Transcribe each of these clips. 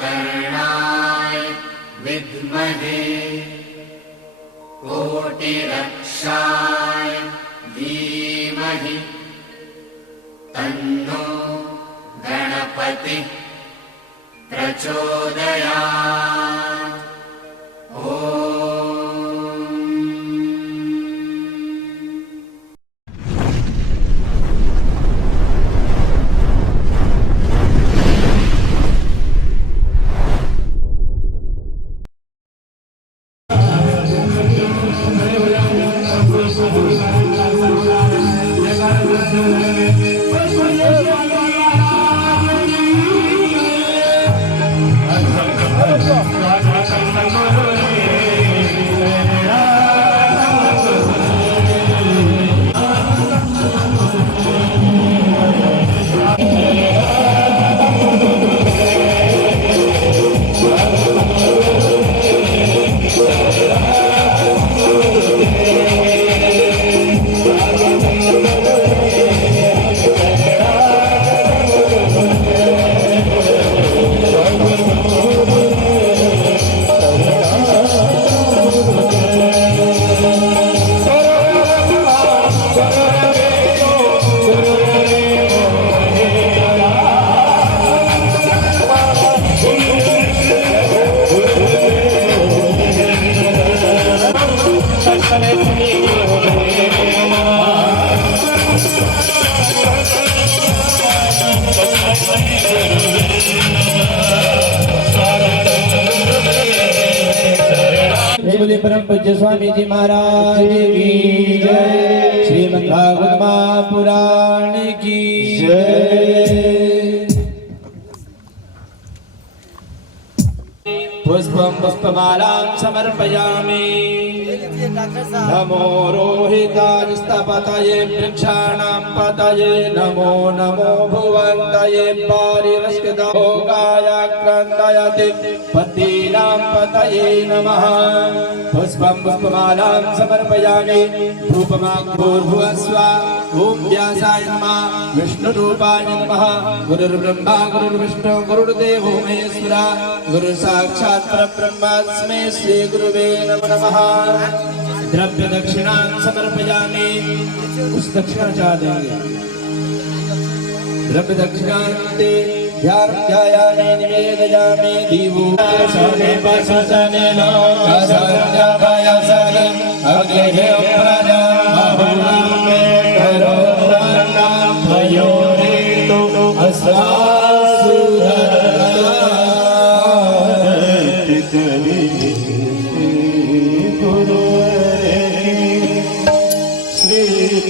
कर्णाय विद्महे कोटिरक्षाय धीमहि तन्नो गणपतिः प्रचोदयात्। परम पूज्य स्वामी जी महाराज की जय। श्रीमद् भागवत महापुराण की जय। पुष्पं पुष्पमालां समर्पयामि। नमो रोहितास्तपतये वृक्षाणां पतये नमो नमो भुवन्तये पारिवस्कृतभोगायाक्रान्तयति पतीनां पतये नमः। पुष्पं पुष्पमालां समर्पयामि। धूपमाग्भूर्भुवस्वा ॐ व्यासाय नमः विष्णुरूपाय नमः। गुरुर्ब्रह्मा गुरुर्विष्णु गुरुर्देवो महेश्वरा गुरुसाक्षात् परब्रह्मास्मै श्री गुरुवे नमः। द्रव्य दक्षिणा समर्पयामि। कुछ दक्षिणा चाह देंगे। द्रव्य दक्षिणान्ते ध्यायामि निवेदयामि दीवो सने पसने नो असंज्ञाभयसने अग्निः प्रजा बहुनामे करो नाम भयोरेतो अस्वासुधरति गुरुरे श्री श्री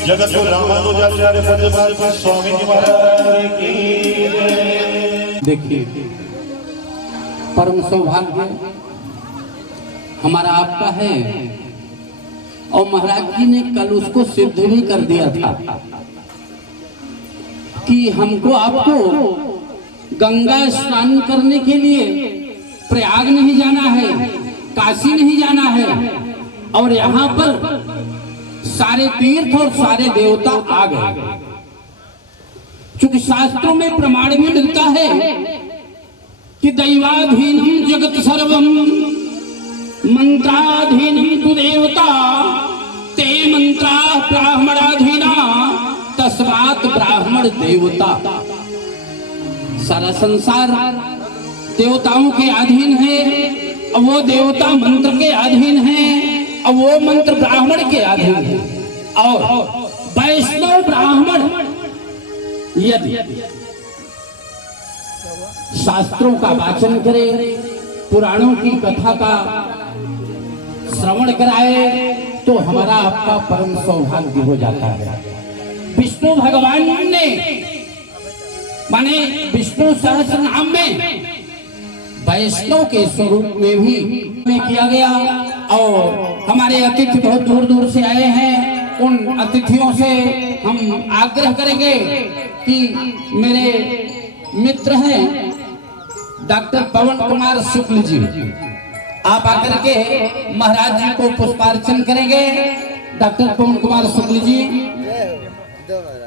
जगत रामानुजाचार्य पद्मपाल स्वामी जी महाराज की जय। देखिए, परम सौभाग्य हमारा आपका है और महाराज जी ने कल उसको सिद्ध भी कर दिया था कि हमको आपको गंगा स्नान करने के लिए प्रयाग नहीं जाना है, काशी नहीं जाना है, और यहाँ पर सारे तीर्थ और सारे देवता आ गए। चूंकि शास्त्रों में प्रमाण भी मिलता है कि दैवाधीनम जगत सर्वम मंत्राधीनम तु देवता ते मंत्रा ब्राह्मणाधीना तस्मात् ब्राह्मण देवता। सारा संसार देवताओं के अधीन है, वो देवता मंत्र के अधीन है, और वो मंत्र ब्राह्मण के अधीन है। और वैष्णव ब्राह्मण यदि शास्त्रों का वाचन करे, पुराणों की कथा का श्रवण कराए, तो हमारा आपका परम सौभाग्य हो जाता है। विष्णु भगवान ने माने विष्णु सहस्त्र नाम में वैष्णव के स्वरूप में भी किया गया। और हमारे अतिथि बहुत दूर दूर से आए हैं, उन अतिथियों से हम आग्रह करेंगे कि मेरे मित्र हैं डॉक्टर पवन कुमार शुक्ल जी, आप आकर के महाराज जी को पुष्पार्चन करेंगे। डॉक्टर पवन कुमार शुक्ल जी।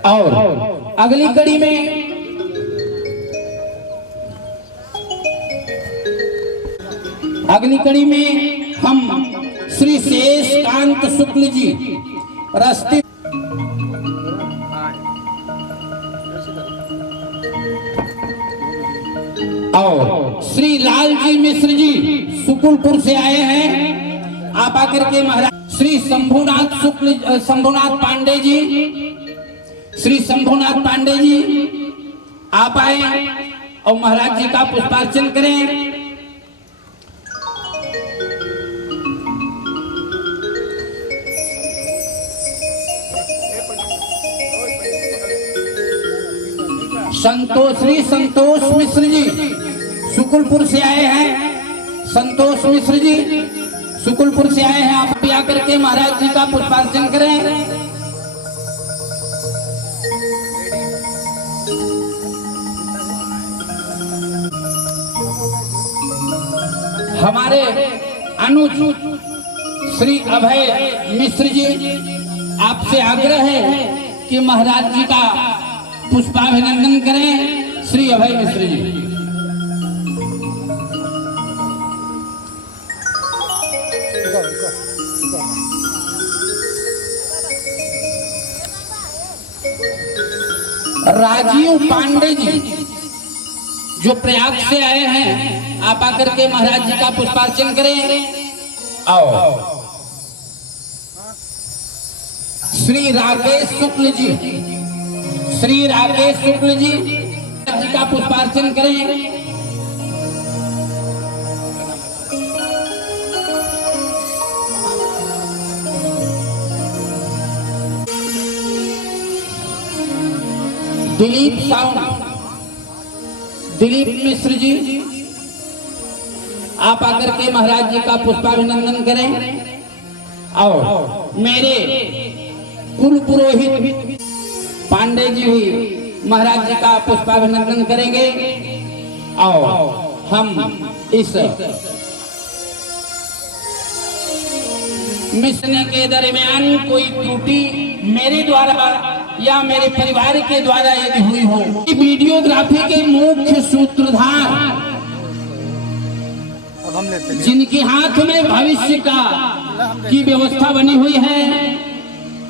और अगली कड़ी में हम श्री शेष कांत शुक्ल जी रास्ते और श्री लालजी मिश्र जी सुकुलपुर से आए हैं, आप आकर के महाराज। श्री शंभुनाथ पांडे जी, श्री शंभुनाथ पांडे जी आप आए और महाराज जी का पुष्पार्चन करें। श्री संतोष मिश्र जी सुकुलपुर से आए हैं। संतोष मिश्र जी सुकुलपुर से आए हैं। आप भी आकर के महाराज जी का पुष्पार्चन करें। हमारे अनुज श्री अभय मिश्र जी, आपसे आग्रह है कि महाराज जी का पुष्पाभिनंदन करें। श्री अभय मिश्र जी। राजीव पांडे जी जो प्रयाग से आए हैं, आप आकर के महाराज जी का पुष्पार्चन करें। आओ। श्री राकेश शुक्ल जी, श्री राकेश शुक्ल जी का पुष्पार्चन करें। दिलीप साउंड, दिलीप मिश्र जी, आप आकर के महाराज जी का पुष्पाभिनंदन करें। और मेरे कुल पुरोहित पांडे जी भी महाराज जी का पुष्पाभिनंदन करेंगे। और हम इस मिशन के दरमियान कोई त्रुटि मेरे द्वारा या मेरे परिवार के द्वारा यदि हुई हो, वीडियोग्राफी के मुख्य सूत्रधार जिनके हाथ में भविष्य की व्यवस्था बनी हुई है,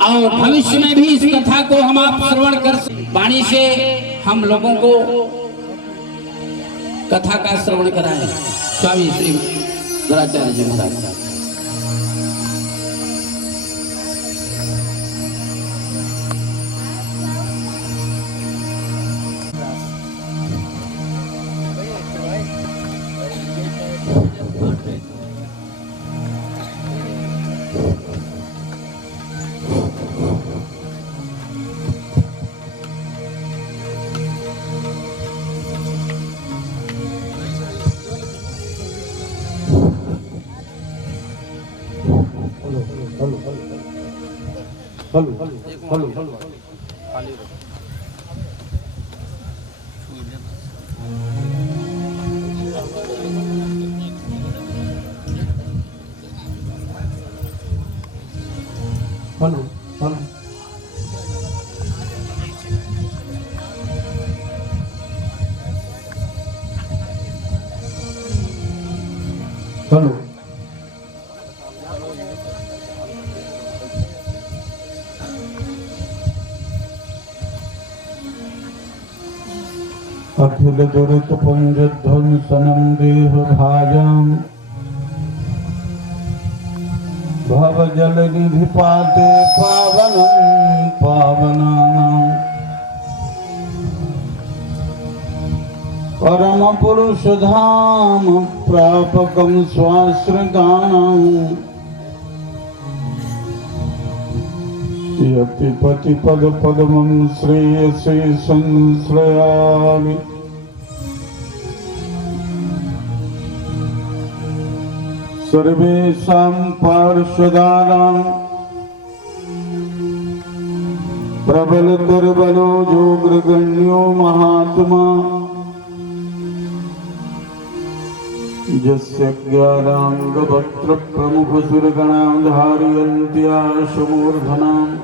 और भविष्य में भी इस कथा को हम आप श्रवण कर वाणी से हम लोगों को कथा का श्रवण कराएं। स्वामी श्री धराचार्य जी महाराज। अखिल दुरित पुंज ध्वंसनम देह भाजम भव जल निधि पाते पावनम पावनानाम परम पुरुष धाम प्रापकम स्वाश्रदानम यतिपति पद पद्मं श्रेयसे संश्रयामि सर्वेषां पार्षदानां प्रबल दुर्बलो जोग्रगण्यो महात्मा यस्य ज्ञानांगवक्त्र प्रमुख सुरगणां धारयन्त्याशमूर्धनाम्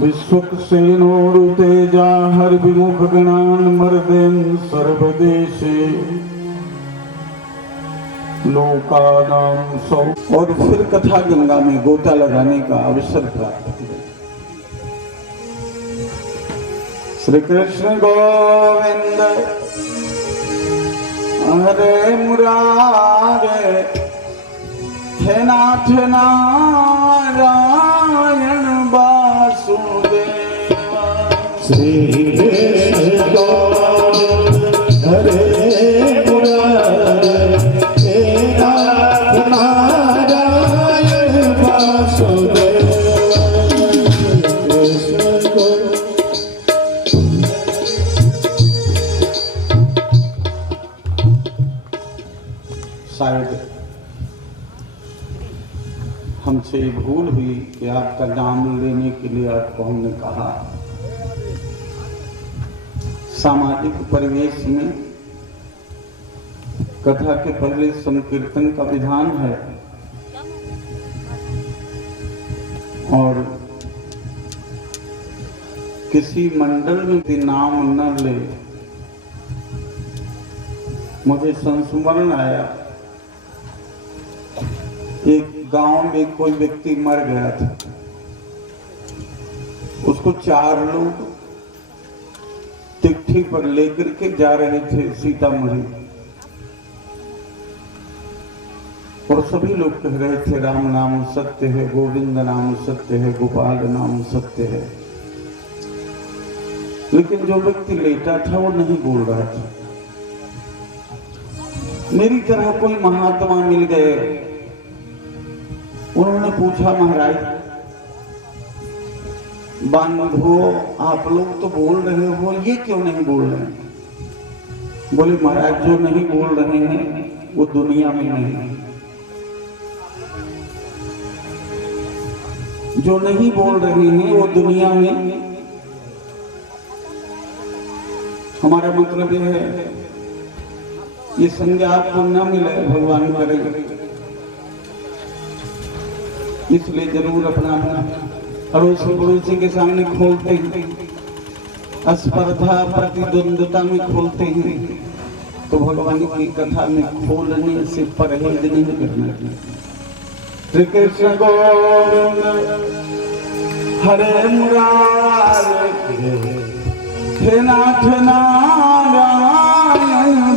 विश्वक्सेनोरुतेजा हर विमुख गणान् मर्देन सर्वदेशे लोकानां सौ। और फिर कथा गंगा में गोता लगाने का अवसर प्राप्त किया। श्री कृष्ण गोविंद हरे मुरारे हे नाथ नारायण वासुदेव। श्री शायद हमसे भूल हुई कि आपका नाम लेने के लिए आपको हमने कहा। सामाजिक परिवेश में कथा के पहले संकीर्तन का विधान है और किसी मंडल में भी नाम न ले, मुझे संस्मरण आया एक गांव में कोई व्यक्ति मर गया था। उसको 4 लोग चिट्ठी पर लेकर के जा रहे थे सीतामढ़ी और सभी लोग कह रहे थे राम नाम सत्य है, गोविंद नाम सत्य है, गोपाल नाम सत्य है। लेकिन जो व्यक्ति लेटा था वो नहीं बोल रहा था। मेरी तरह कोई महात्मा मिल गए। उन्होंने पूछा, महाराज बांधो, आप लोग तो बोल रहे हो, ये क्यों नहीं बोल रहे हैं? बोले, महाराज जो नहीं बोल रहे हैं वो दुनिया में नहीं है। जो नहीं बोल रहे हैं वो दुनिया में। हमारा मतलब यह है, ये संज्ञा आपको न मिले, भगवान करेंगे। इसलिए जरूर अपना अड़ोसी पड़ोसी के सामने खोलते हैं, स्पर्धा प्रतिद्वंदता में खोलते हैं, तो भगवान की कथा में खोलने से परहेज नहीं करना चाहिए। श्री कृष्ण गोविंद हरे मुरारे, हे नाथ नारायण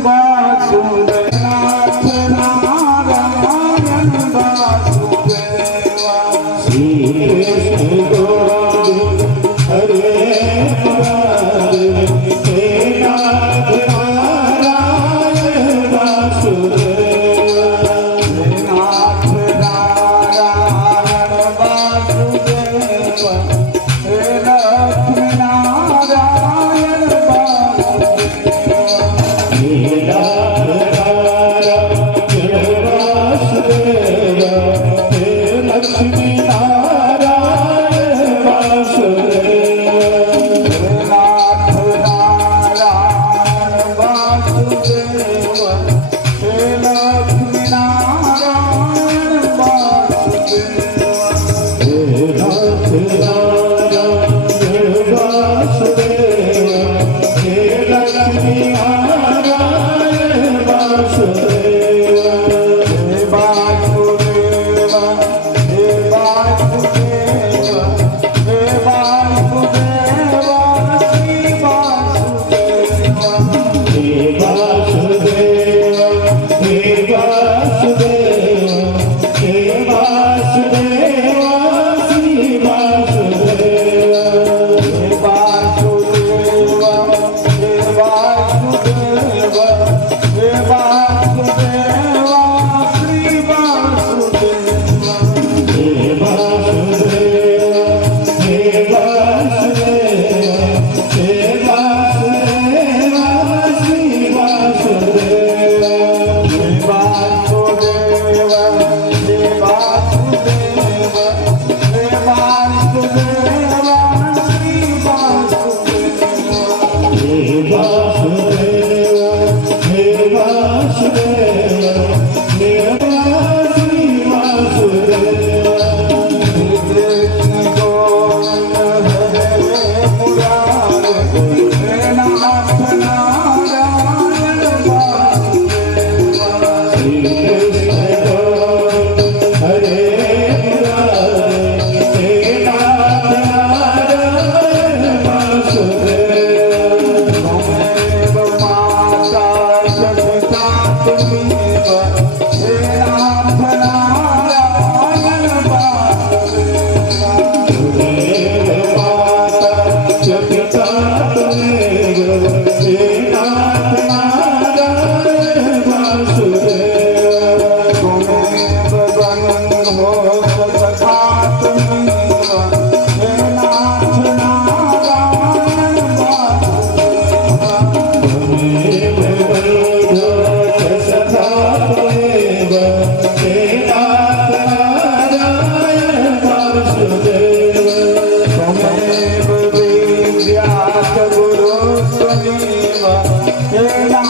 वासुदेव, नाथ नारायण वासुदेवा। श्री कृष्ण गोविंद हरे मुरारे, हे नाथ नारायण वासुदेवा, हे नाथ नारायण वासुदेवा, हे लक्ष्मी नारायण सखा Thank you.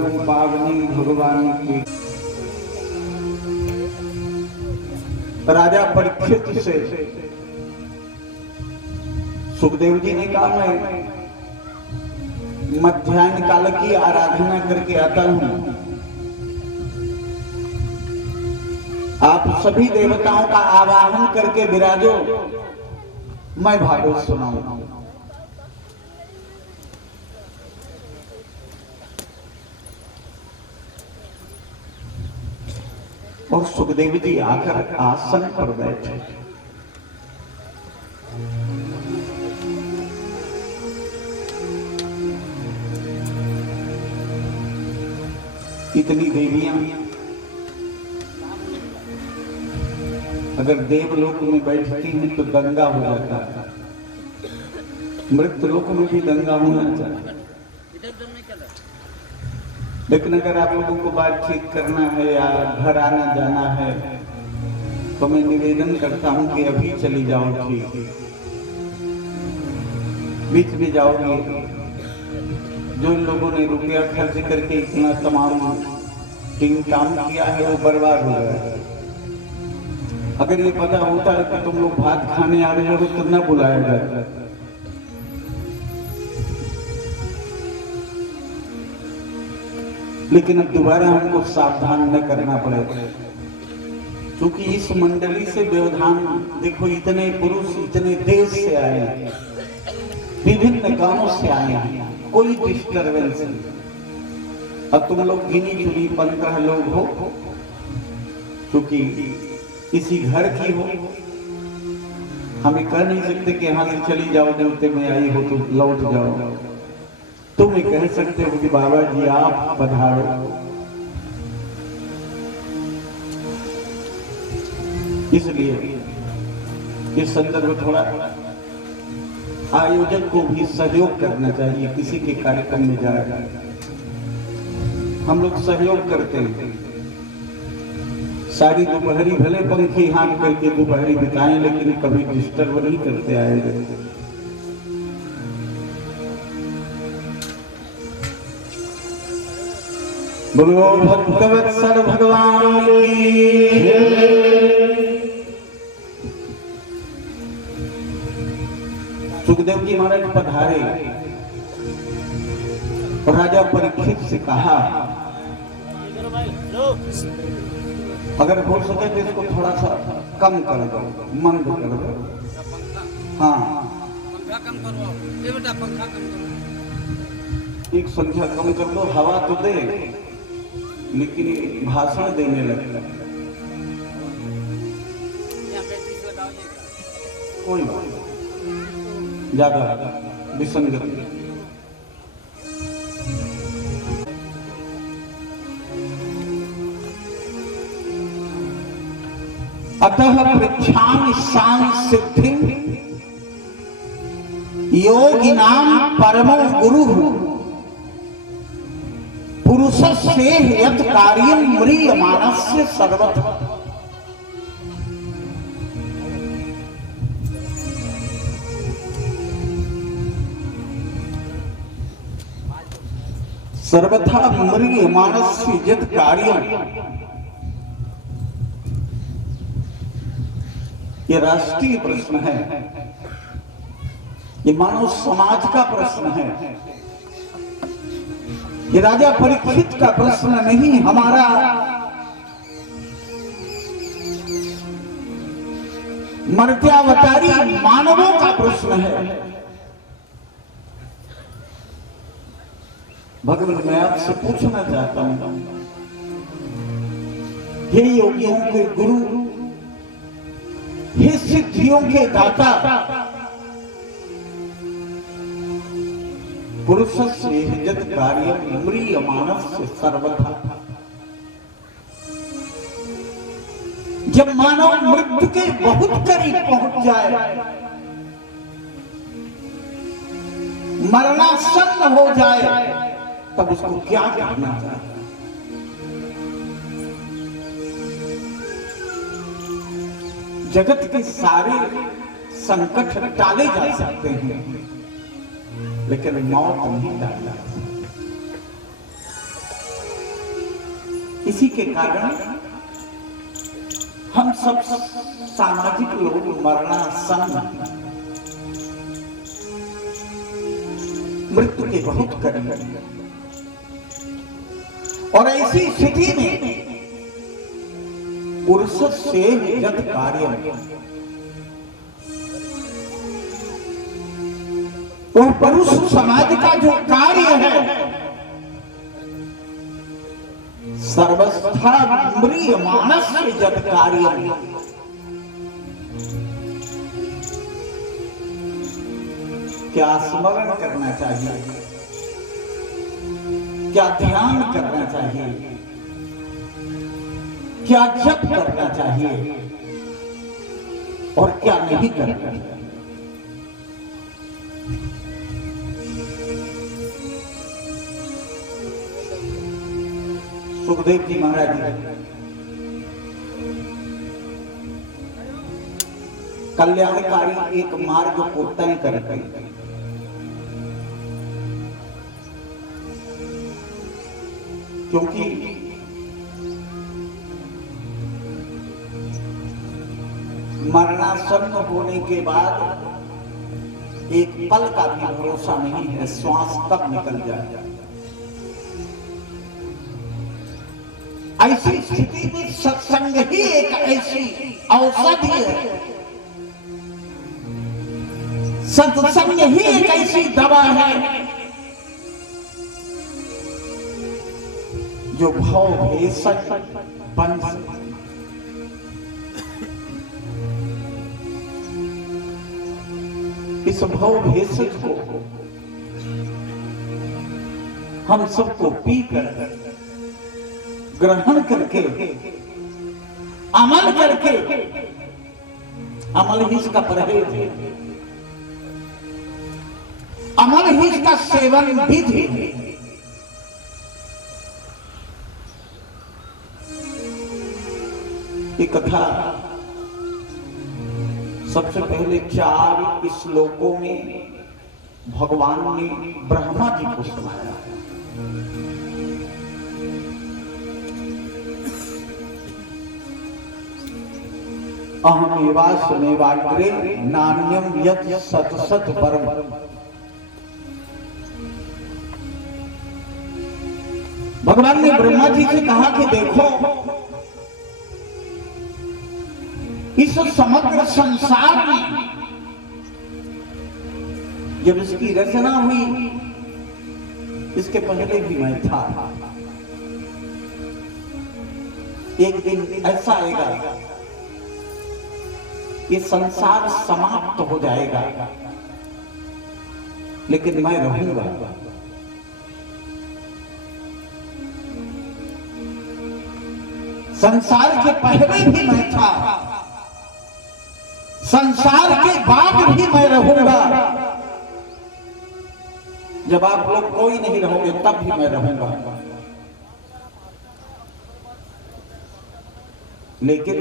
भुवन पावनी भगवान की। राजा परीक्षित से सुखदेव जी ने कहा, मैं मध्याह्न काल की आराधना करके आता हूं, आप सभी देवताओं का आवाहन करके विराजो, मैं भागवत सुनाऊंगा। और सुखदेव जी आकर आसन पर बैठे। इतनी देवियां अगर देवलोक में बैठती हैं तो दंगा हो जाता है, मृत्यु लोक में भी दंगा होना चाहिए। लेकिन अगर आप लोगों को बातचीत करना है या घर आना जाना है तो मैं निवेदन करता हूं कि अभी चली जाओ, ठीक बीच में जाओगे। जो इन लोगों ने रुपया खर्च करके इतना तमाम टीम काम किया है वो बर्बाद हो गया है। अगर ये पता होता है कि तुम लोग भात खाने आ रहे हो तो न बुलाया जाता। लेकिन अब दोबारा हमको सावधान न करना पड़ेगा, क्योंकि इस मंडली से व्यवधान देखो, इतने पुरुष इतने देश से आए हैं, विभिन्न गांवों से आए हैं, कोई डिस्टर्बेंस नहीं। अब तुम लोग गिनी चुनी 15 लोग हो, क्योंकि इसी घर की हो, हमें कह नहीं सकते कि यहां से चली जाओ, देवते में आई हो तो लौट जाओ। तुम ये कह सकते हो कि बाबा जी आप पधारो। इसलिए इस संदर्भ में थोड़ा आयोजक को भी सहयोग करना चाहिए। किसी के कार्यक्रम में जा रहा है, हम लोग सहयोग करते हैं। सारी दोपहरी भले पंखी हाँक करके दोपहरी बिताएं, लेकिन कभी डिस्टर्ब नहीं करते आए। बोलो भक्तवत्सल भगवान की सुखदेव जी महाराज पधारे और राजा परीक्षित से कहा, अगर हो सके तो इसको थोड़ा सा कम कर दो, मंद कर दो। हाँ, पंखा कम करो बेटा, पंखा कम करो, एक संख्या कम कर दो। हवा तो दे, लेकिन भाषण देने लगता। कोई बात नहीं, ज्यादा विसंगत। अतः पृच्छामि सांसिद्धिं योगिनां परमो गुरुः पुरुषस्य यत् कार्यं म्रियमाणस्य सर्वथा। सर्वथा म्रियमाणस्य यत् कार्यं, ये राष्ट्रीय प्रश्न है, ये मानव समाज का प्रश्न है, ये राजा परीक्षित का प्रश्न नहीं, हमारा मर्त्यावतारी मानवों का प्रश्न है। भगवान, मैं आपसे पूछना चाहता हूं, हे योगियों के गुरु, हे सिद्धियों के दाता, पुरुषस्य यत् कार्यं म्रियमाणस्य सर्वथा। जब मानव मृत्यु के बहुत करीब पहुंच जाए, मरणासन्न हो जाए, तब उसको क्या करना चाहिए? जगत के सारे संकट टाले जा सकते हैं, लेकिन मौत नहीं टाला। इसी के कारण हम सब सामाजिक लोग मरणासन मृत्यु के बहुत करीब हैं। और ऐसी स्थिति में पुरुष से यद कार्य, वह पुरुष समाज का जो कार्य है सर्वस्था म्रिय मानस जद कार्य, क्या स्मरण करना चाहिए, क्या ध्यान करना चाहिए, क्या जप करना चाहिए और क्या नहीं करना चाहिए। सुखदेव जी महाराज कल्याणकारी एक मार्ग को तय करते हैं। क्योंकि मरणासन्न होने के बाद एक पल का भी भरोसा नहीं है, श्वास कब निकल जाए। ऐसी स्थिति में सत्संग ही एक ऐसी औषधि है, सत्संग ही एक ऐसी दवा है जो भाव भेषज बन इस भाव भेषज को हम सबको पी कर ग्रहण करके अमल करके, अमल ही इसका परहेज है, अमल ही इसका सेवन विधि है। ये कथा सबसे पहले 4 श्लोकों में भगवान ने ब्रह्मा जी को सुनाया है। अहमेवास्मेवाग्रे नान्यम यत् सत सत परम। भगवान ने ब्रह्मा जी से कहा कि देखो, इस समग्र संसार में जब इसकी रचना हुई, इसके पहले भी मैं था। एक दिन ऐसा आएगा ये संसार समाप्त हो जाएगा, लेकिन मैं रहूंगा। संसार के पहले भी मैं था, संसार के बाद भी मैं रहूंगा। जब आप लोग कोई नहीं रहोगे तब भी मैं रहूंगा। लेकिन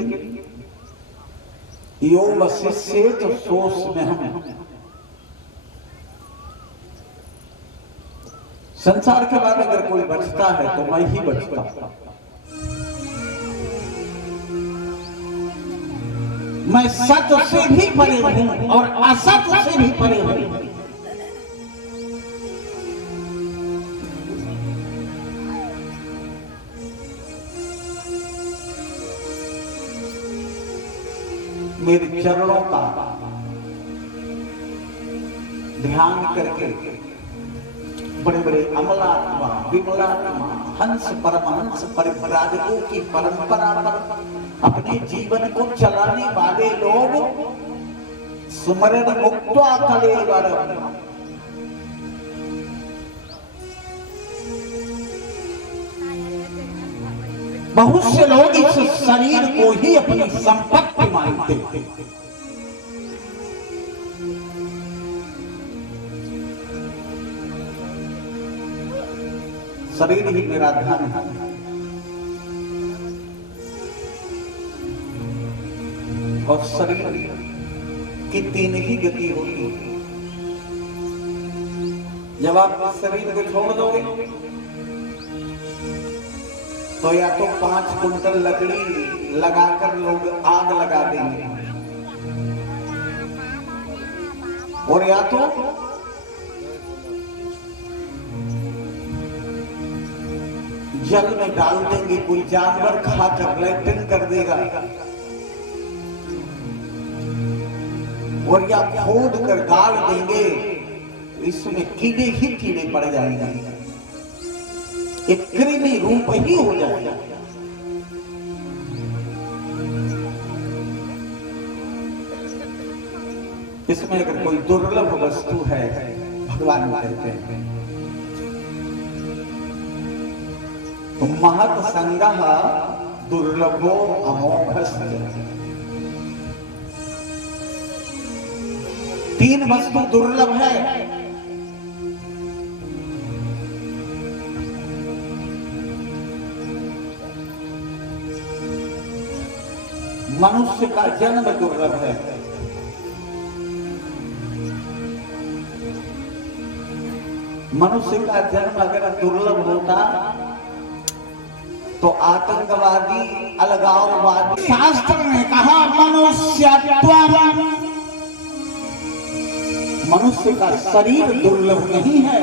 यो वशिष्य तो सोच में हम संसार के बाद अगर कोई बचता है तो मैं ही बचता। मैं सत से भी परे हूं और असत से भी परे हूं। मेरे चरणों का ध्यान करके बड़े बड़े अमलात्मा, विमलात्मा, हंस परमहंस परिव्राजकों की परंपरा पर अपने जीवन को चलाने वाले लोग सुमरण मुक्त्वा कलेवरम, बहुत से लोग इस शरीर को ही अपनी संपत्ति मानते हैं। शरीर ही मेरा धन है। और शरीर की 3 ही गति होती है। जब आप शरीर को छोड़ दोगे तो या तो 5 कुंटल लकड़ी लगाकर लोग आग लगा देंगे, और या तो जल में डाल देंगे, कोई जानवर खाकर लैट्रिन कर देगा, और या खोद कर गाड़ देंगे, इसमें कीड़े ही कीड़े पड़ जाएंगे, एक कृमि रूप ही हो जाएगा। इसमें अगर कोई दुर्लभ वस्तु है, भगवान कहते हैं तो महत संगः दुर्लभो अमोघस्य। 3 वस्तु दुर्लभ है, मनुष्य का जन्म दुर्लभ है, मनुष्य का जन्म अगर दुर्लभ होता तो आतंकवादी, अलगाववादी, शास्त्र ने कहा मनुष्यत्वम्, मनुष्य का शरीर दुर्लभ नहीं है,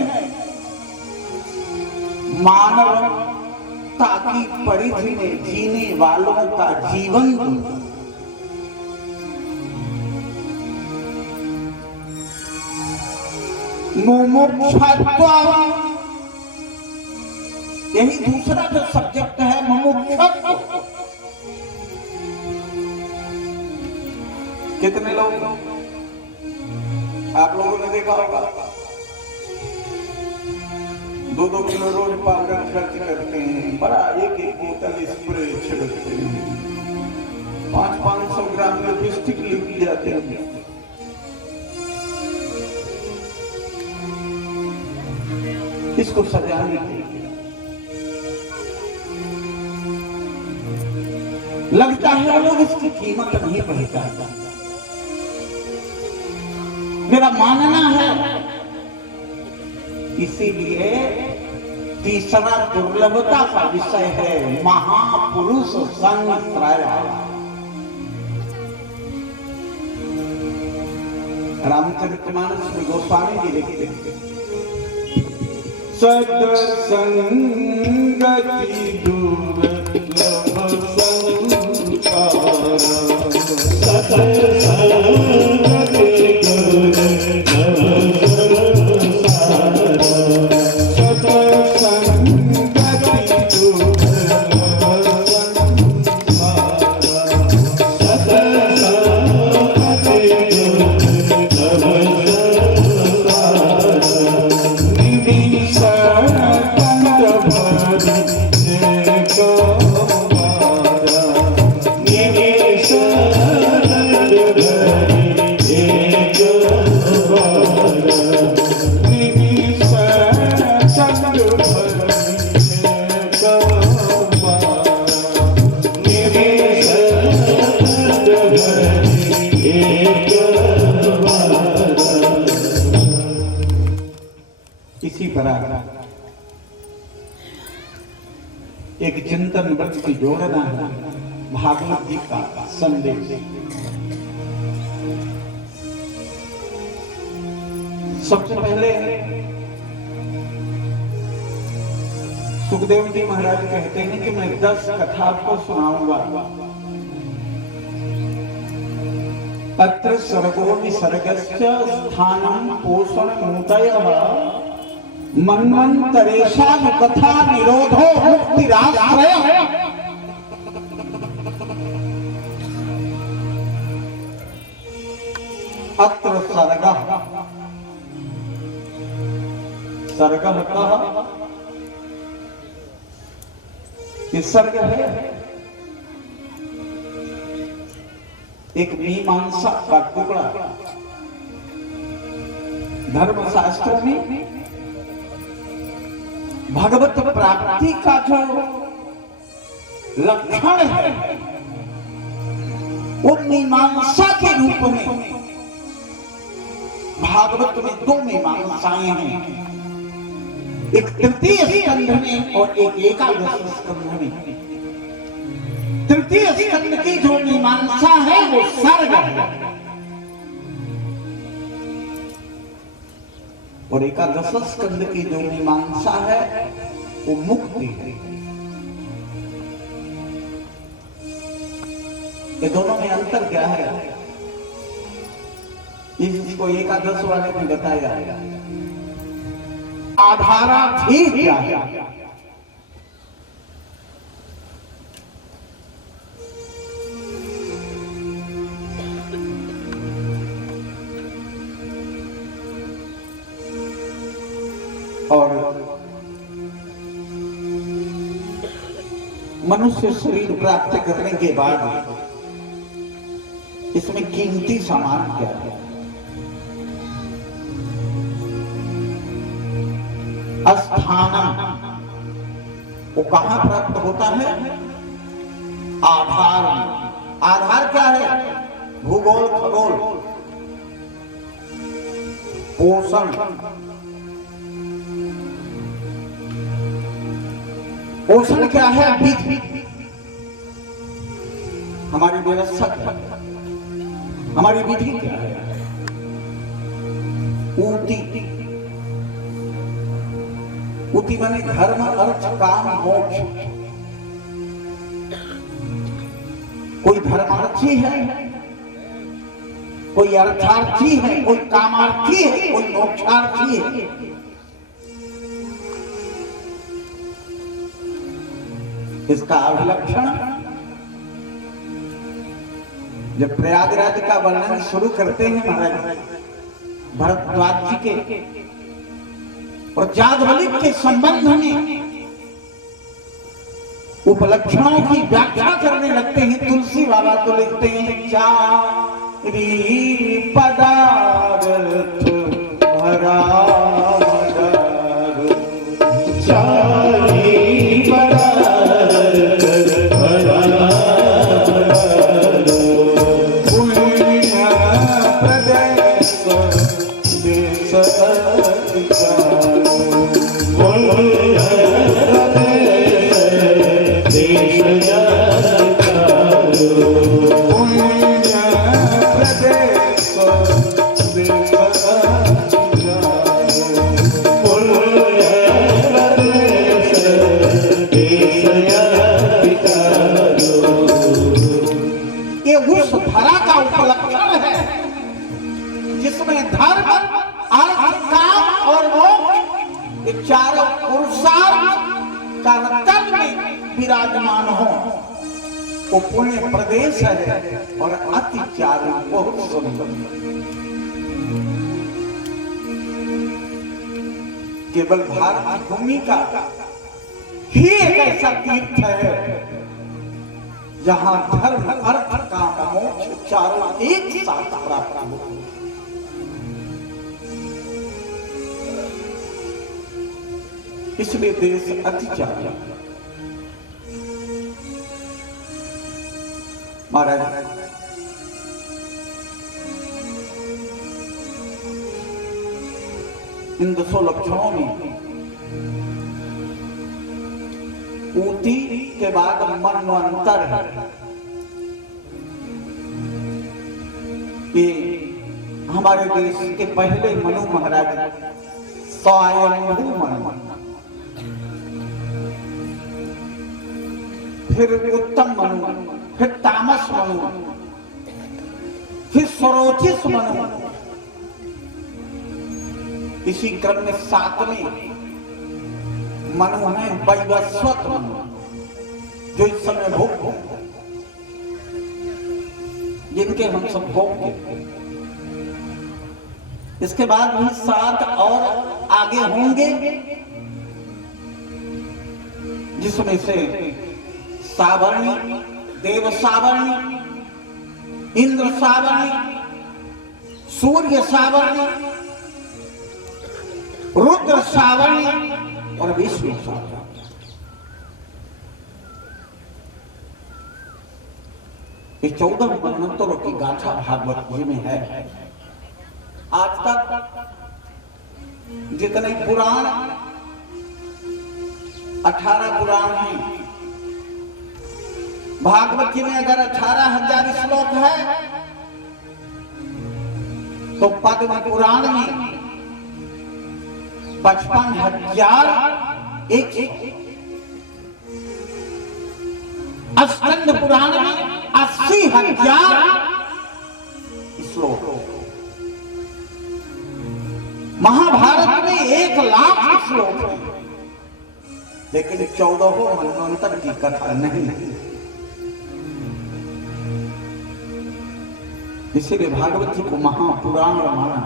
मानवता की परिधि में जीने वालों का जीवन मुमुक्षुत्वम्, यही दूसरा जो सब्जेक्ट है, मुमुक्षुत्व। कितने लोग आप लोगों ने देखा होगा 2-2 किलो रोज पाउडर खर्च करते हैं, बड़ा एक बोतल स्प्रे छिड़कते हैं, 500-500 ग्राम लिपस्टिक लिख जाते हैं। इसको सजाने के लगता है लोग इसकी कीमत नहीं पहचानते। मेरा मानना है इसीलिए तीसरा दुर्लभता का विषय है महापुरुष संत्रय। रामचरितमानस में गोस्वामी जी लिखते हैं सत्संगति दुर्लभ संसार, सत्संगति दुर्लभ संसार, सत्संगति दुर्लभ संसार, सत्संगति इसी तरह एक चिंतन वृक्ष की जोड़ना है भागवत जी का संदेश। सबसे पहले सुखदेव जी महाराज कहते हैं कि मैं 10 कथा को सुनाऊंगा। अत्र सर्गो विसर्गस्य स्थानं पोषण मुदयः मन्वन्तरेषां कथा निरोधो मुक्तिराश्रयः। अत्र सर्गः, सर्गः कः? ये सर्ग है एक मीमांसा का टुकड़ा। धर्मशास्त्रों में भगवत प्राप्ति का जो लक्षण है वो मीमांसा के रूप में भागवत में 2 मीमांसाएं हैं। एक तृतीय स्कंध में और एक एकादश स्कंध में। तृतीय स्कंध की जो मीमांसा है वो सर्ग है और एकादश स्कंध की जो मीमांसा है वो मुक्ति है। ये दोनों में अंतर क्या है इसको एकादश वाले में बताया गया। आधाराधीन क्या है? और मनुष्य शरीर प्राप्त करने के बाद इसमें कीमती सामान क्या है? स्थानम वो कहां प्राप्त होता है? आधार। आधार क्या है? भूगोल, खगोल, पोषण। पोषण क्या है? विधि, हमारी व्यवस्था क्या है? हमारी विधि क्या है? ऊती। ऊती बने धर्म, अर्थ, काम, मोक्ष। कोई धर्मार्थी है, कोई अर्थार्थी है, कोई कामार्थी है, कोई मोक्षार्थी है। इसका अभिलक्षण जब प्रयागराज का वर्णन शुरू करते हैं महाराज भरद्वाज जी के और याज्ञवल्क्य के संबंध में उपलक्षणों की व्याख्या करने लगते हैं, तुलसी बाबा तो लिखते हैं चारि पदार्थ भरा चारों पुरुषार्थ का तन में विराजमान हो वो पुण्य प्रदेश है और अति चारु बहुत सुंदर। केवल भारत भूमि का ही एक ऐसा तीर्थ है जहां धर्म, अर्थ, काम, मोक्ष चारों एक साथ प्राप्त हो। इसलिए देश अति चार्य। महाराज इन 200 लक्षणों में ऊती के बाद मनवंतर है कि हमारे देश के पहले मनु महाराज स्वयंभू मनु, फिर उत्तम मनु, फिर तामस मनु, फिर स्वरोचिष मनु। इसी क्रम में 7वें मनु है वैवस्वत मनु जो इस समय भोग जिनके हम सब भोग। इसके बाद भी 7 और आगे होंगे जिसमें से सावर्णी, देव सावर्णी, इंद्र सावर्णी, सूर्य सावर्णी, रुद्र सावर्णी और विष्णु सावर्णी। ये 14 मनवंतरों की गाथा भागवत जी में है। आज तक जितने पुराण 18 पुराण हैं। भागवत जी में अगर 18,000 श्लोक है तो पद्म पुराण में 55,000 स्कंद पुराण में 80,000 श्लोक, महाभारत में 1,00,000 श्लोक, लेकिन 14 मनवंतर की कथा नहीं। इसीलिए भागवत जी को महापुराण माना।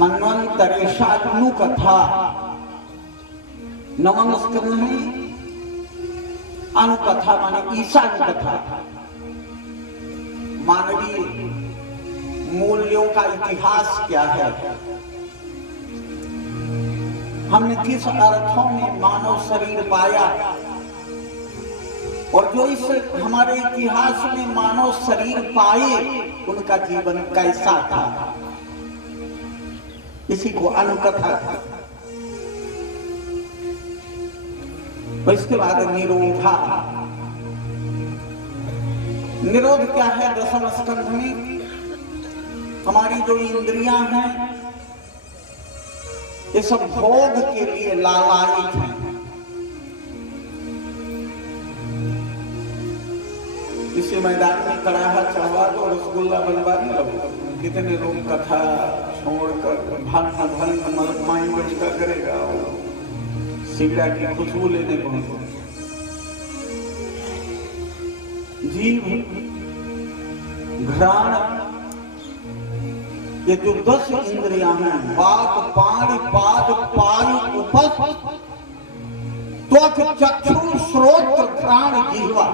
मनवंतरेशानु कथा नवम स्कंद में अनुकथा माने ईशान कथा, मानवीय मूल्यों का इतिहास क्या है, हमने किस अर्थों में मानव शरीर पाया और जो इस हमारे इतिहास में मानव शरीर पाए उनका जीवन कैसा था, इसी को अनुकथा था। और इसके बाद निरोधा। निरोध क्या है? दशम स्कंध में हमारी जो इंद्रियां हैं ये सब भोग के लिए लालायित हैं। इसी मैदान में कड़ाहा चढ़वा दो, रसगुल्ला बनवाने लगो, कितने लोग कथा छोड़कर भंग माई बचका करेगा, सिगड़ा की खुशबू लेने पहुंचे। जीव, घ्राण, ये जो 10 इंद्रियां हैं, वाक, पाणि, पाद, पायु, उपस्थ, त्वक, चक्षु, श्रोत्र, घ्राण, जिह्वा,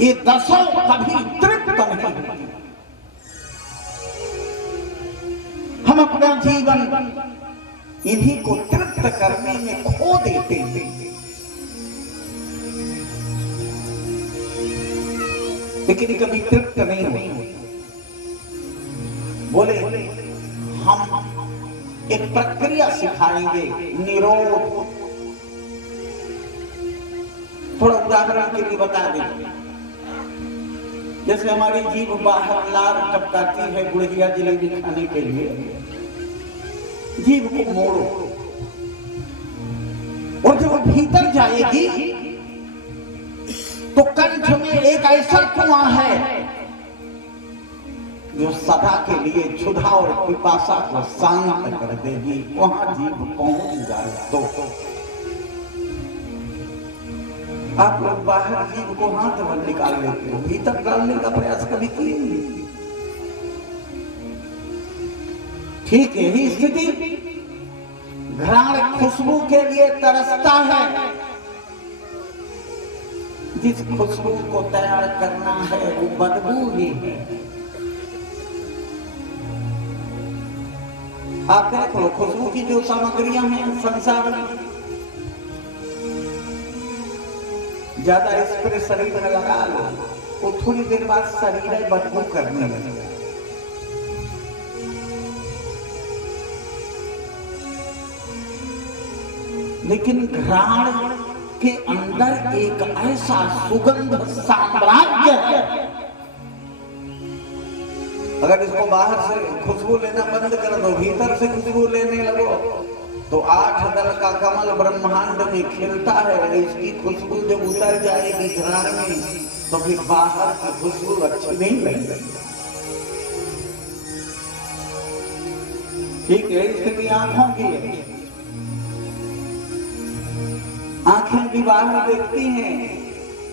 ये 10 कभी तृप्त नहीं। हम अपना जीवन इन्हीं को तृप्त करने में खो देते हैं, लेकिन कभी तृप्त नहीं हुए। बोले हम एक प्रक्रिया सिखाएंगे, निरोध। थोड़ा उदाहरण के लिए बता दें। जैसे हमारी जीभ बाहर लार टपकाती है गुड़िया जलेबी खाने के लिए, जीभ को मोड़ो और जब भीतर जाएगी तो कंठ में एक ऐसा कुआं है जो सदा के लिए क्षुधा और पिपासा को शांत कर देगी। वहां जीभ पहुंच जाए तो आप लोग बाहर जीभ को हाथ भर निकाल लेते हो, भीतर डालने का प्रयास कभी किए नहीं। ठीक यही स्थिति घ्राण खुशबू के लिए तरसता है। जिस खुशबू को तैयार करना है वो बदबू ही है। आप देखो खुशबू की जो सामग्रियां हैं संसार में, ज्यादा स्प्रे शरीर में लगा लो वो थोड़ी देर बाद शरीर बदबू करने लगेगा। लेकिन घ्राण के अंदर एक ऐसा सुगंध साम्राज्य है, अगर इसको बाहर से खुशबू लेना बंद कर दो, भीतर से खुशबू लेने लगो तो 8 दल का कमल ब्रह्मांड में खिलता है। इसकी खुशबू जब उतर जाएगी घ्राण में तो फिर बाहर की खुशबू अच्छी नहीं लगेगी। ठीक है, स्थिति आंखों की है। आंखें भी बाहर देखती हैं,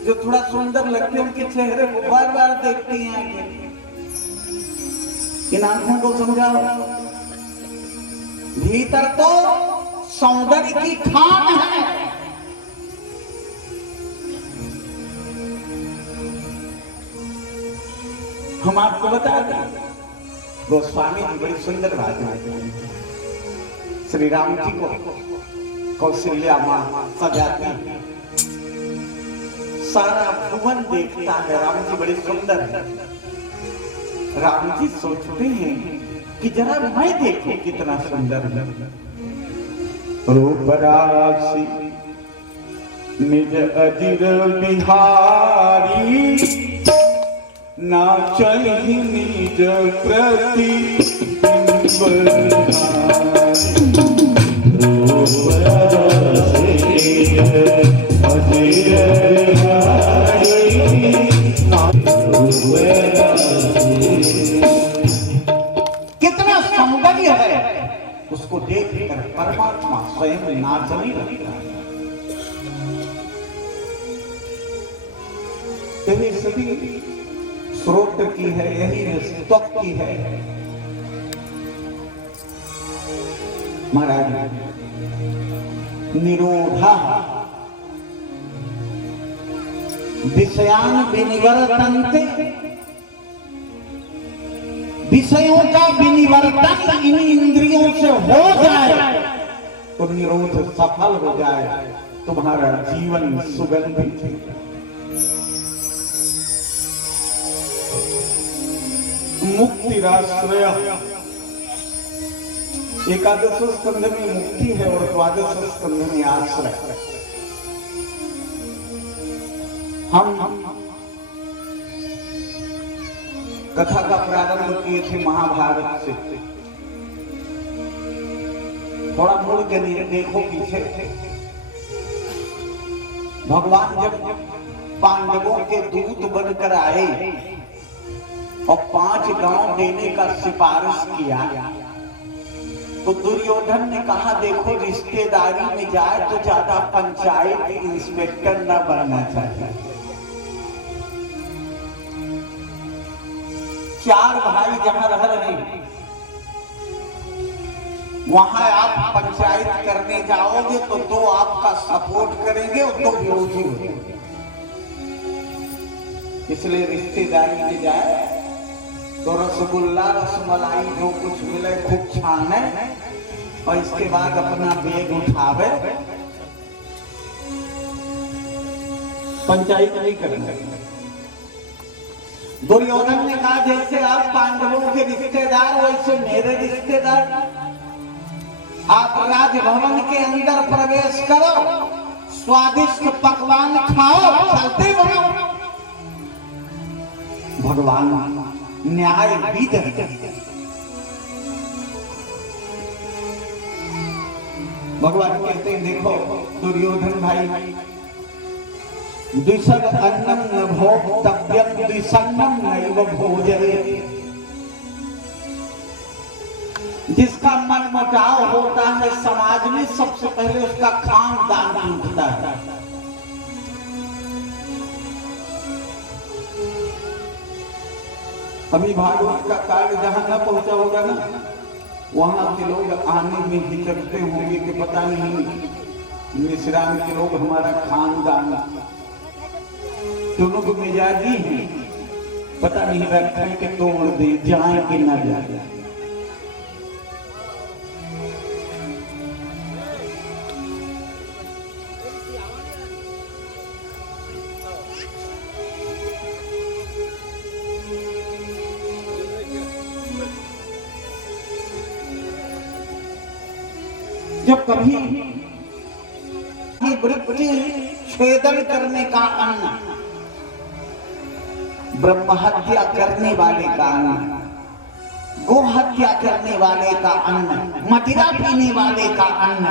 जो थोड़ा सुंदर लगते हैं उनके चेहरे को बार बार देखती हैं आंखें। इन आंखों को समझाओ, भीतर तो सौंदर्य की खान है। हम आपको बता दें, गोस्वामी जी बड़ी सुंदर बात है। श्री राम जी को कौशल्या मां सजाती, सारा भुवन देखता है। राम जी बड़े सुंदर है। राम जी सोचते हैं कि जरा मैं देखूं कितना सुंदर है। रूप राशि निज अजिर बिहारी, नाचहि निज प्रति कितना सौंदर्य है, उसको देखकर परमात्मा स्वयं नाचने लगता है। यही सभी श्रोत्र की है, यही त्वक की है। महाराज निरोधा विषयान विनिवर्तन्ते, विषयों का विनिवर्तन इन इंद्रियों से हो जाए तो निरोध सफल हो जाए, तुम्हारा जीवन सुगंधित है। मुक्तिराश्रय, एकादश स्कंध में मुक्ति है और द्वादश स्कंध में आश्रय। हम कथा का प्रारंभ किए थे महाभारत से। थोड़ा मुड़ के देखो पीछे। भगवान जब पांडवों के दूत बनकर आए और 5 गांव देने का सिफारिश किया, तो दुर्योधन ने कहा देखो रिश्तेदारी में जाए तो ज्यादा पंचायत इंस्पेक्टर न बनना चाहिए। 4 भाई जहां रह रहे हैं वहां आप पंचायत करने जाओगे तो 2 आपका सपोर्ट करेंगे और 2 विरोधी होंगे। इसलिए रिश्तेदारी में जाए तो रसगुल्ला रसमलाई जो कुछ मिले खूब छाने और इसके बाद अपना बैग उठावे। पंचायत नहीं करना। दुर्योधन ने कहा जैसे आप पांडवों के रिश्तेदार वैसे मेरे रिश्तेदार, आप राजभवन के अंदर प्रवेश करो, स्वादिष्ट पकवान खाओ, चलते बनो। भगवान न्याय विद है। भगवान कहते हैं देखो दुर्योधन भाई, द्विषद अन्नम न भोक्तव्यम द्विषन्नम नैव भोजयेत्। जिसका मन मुटाव होता है समाज में सबसे पहले उसका खानदान टूटता है। अभी भागवत का कार्य जहां न पहुंचा होगा ना, वहां के लोग आने में हिचकते होंगे कि पता नहीं मिश्राम के लोग हमारा खानदान दोनों को मिजाजी हैं, पता नहीं रखें कि तोड़ दे जाए कि न जाए। जब कभी वृत्ति छेदन करने का अन्न, ब्रह्म हत्या करने वाले का अन्न, गो हत्या करने वाले का अन्न, मदिरा पीने वाले का अन्न,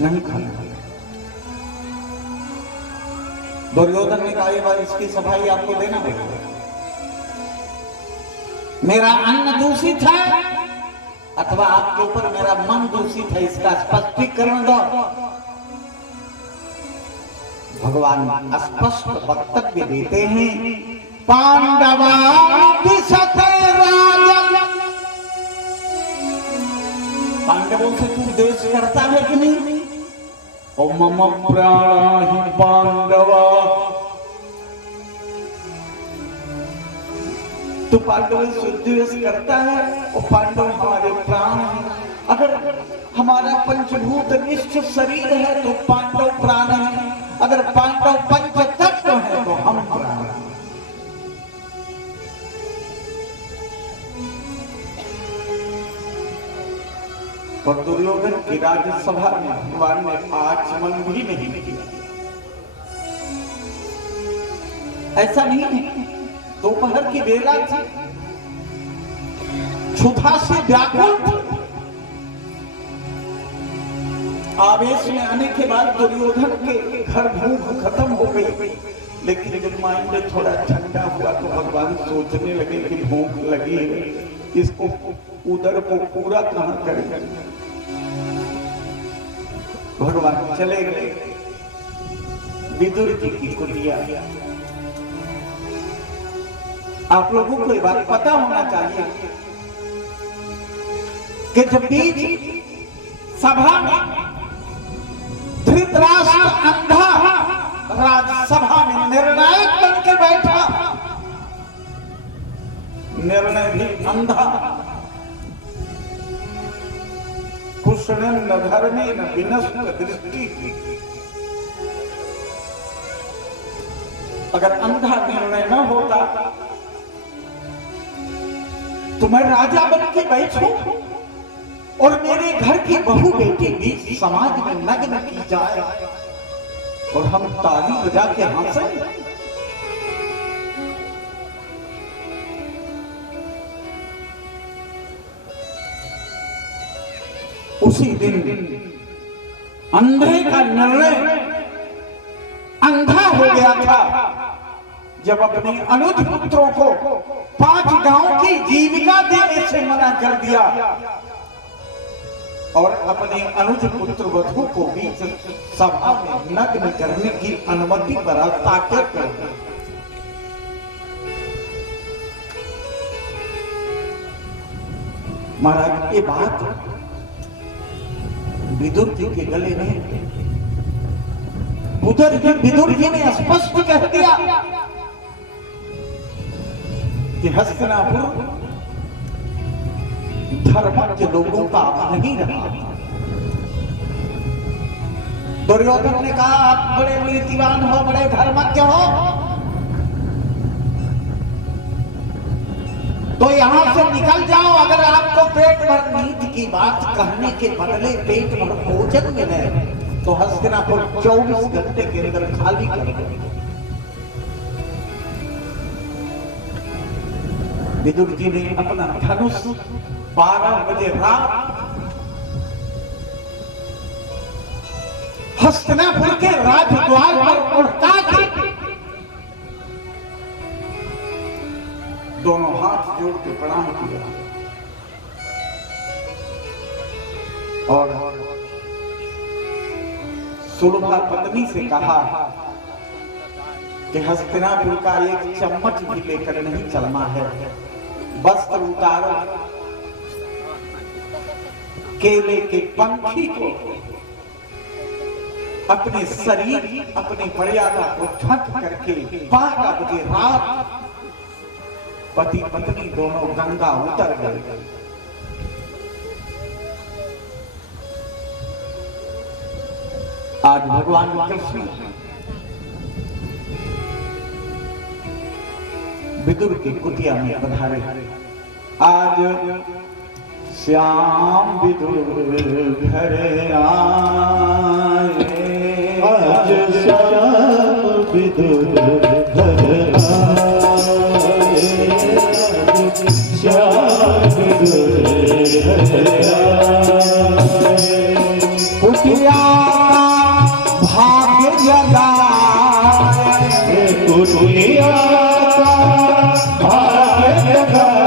नहीं खाना। दुर्योधन ने कहा इसकी सफाई आपको देना पड़ेगा। मेरा अन्न दूषित है अथवा आपके ऊपर मेरा मन दूषित है, इसका स्पष्टीकरण दो। भगवान स्पष्ट वक्तव्य देते हैं। पांडवा पांडवों से तू द्वेष करता है कि नहीं? ओ मम प्राणा हि पांडवा, तो पांडव से द्वेष करता है और पांडव हमारे प्राण हैं। अगर हमारा पंचभूत निष्ठ शरीर है तो पांडव प्राण है, अगर पांडव पंच तत्व है तो हम प्राण हैं। और दुर्योधन की राज्यसभा में भगवान ने आचमन भी नहीं किया। ऐसा नहीं है, दोपहर की बेला थी, क्षुधा से व्याकुल थे। आवेश में आने के बाद दुर्योधन के घर भूख खत्म हो गई, लेकिन जब माइंड थोड़ा ठंडा हुआ तो भगवान सोचने लगे कि भूख लगी है, इसको उदर को पूरा कहां करेंगे। भगवान चले गए विदुर जी की कुटिया। आप लोगों को ये बात पता होना चाहिए कि जब बीच सभा में धृतराष्ट्र अंधा राजसभा में निर्णायक बन के बैठा, निर्णय भी अंधा। कुशलन न धर्मे न विनष्ट दृष्टि। अगर अंधा निर्णय न होता तो मैं राजा बन के बैठूं और मेरे घर की बहू बेटी भी समाज में नग्न की जाए और हम ताली बजा के हंसें। उसी दिन अंधे का निर्णय अंधा हो गया था जब अपने अनुज पुत्रों को 5 गांव की जीविका देने से मना कर दिया और अपने अनुज पुत्र वधु को भी सभा में नग्न करने की अनुमति पर ताकत कर दी। महाराज ये बात विदुर जी के गले में विदुर जी ने स्पष्ट कह दिया कि हस्तिनापुर धर्मज्ञ लोगों का नहीं रहा। दुर्योधन ने कहा आप बड़े नीतिवान हो, बड़े धर्मज्ञ हो, तो यहां से निकल जाओ। अगर आपको पेट भर नीति की बात कहने के बदले पेट भर भोजन मिले तो हस्तिनापुर 24 घंटे के अंदर खाली कर दो। विदुर जी ने अपना धनुष 12 बजे रात हस्तिनापुर के राजद्वार पर उड़ता के दोनों हाथ जोड़ के प्रणाम किया और सुलभा पत्नी से कहा कि हस्तिनापुर का एक चम्मच भी लेकर नहीं चलना है, वस्त्र उतारो, केले के पंखी को अपने शरीर अपनी मर्यादा को ढक करके 12 बजे रात पति पत्नी दोनों गंगा उतर गए। आज भगवान कृष्ण विदुर की कुटिया में पधारे। आज श्याम विदुर घर आए, आज श्याम विदुर घर आए, श्याम विदुर घर आए। कुटिया भाग्य जगाए, कुटिया भाग्य जगाए,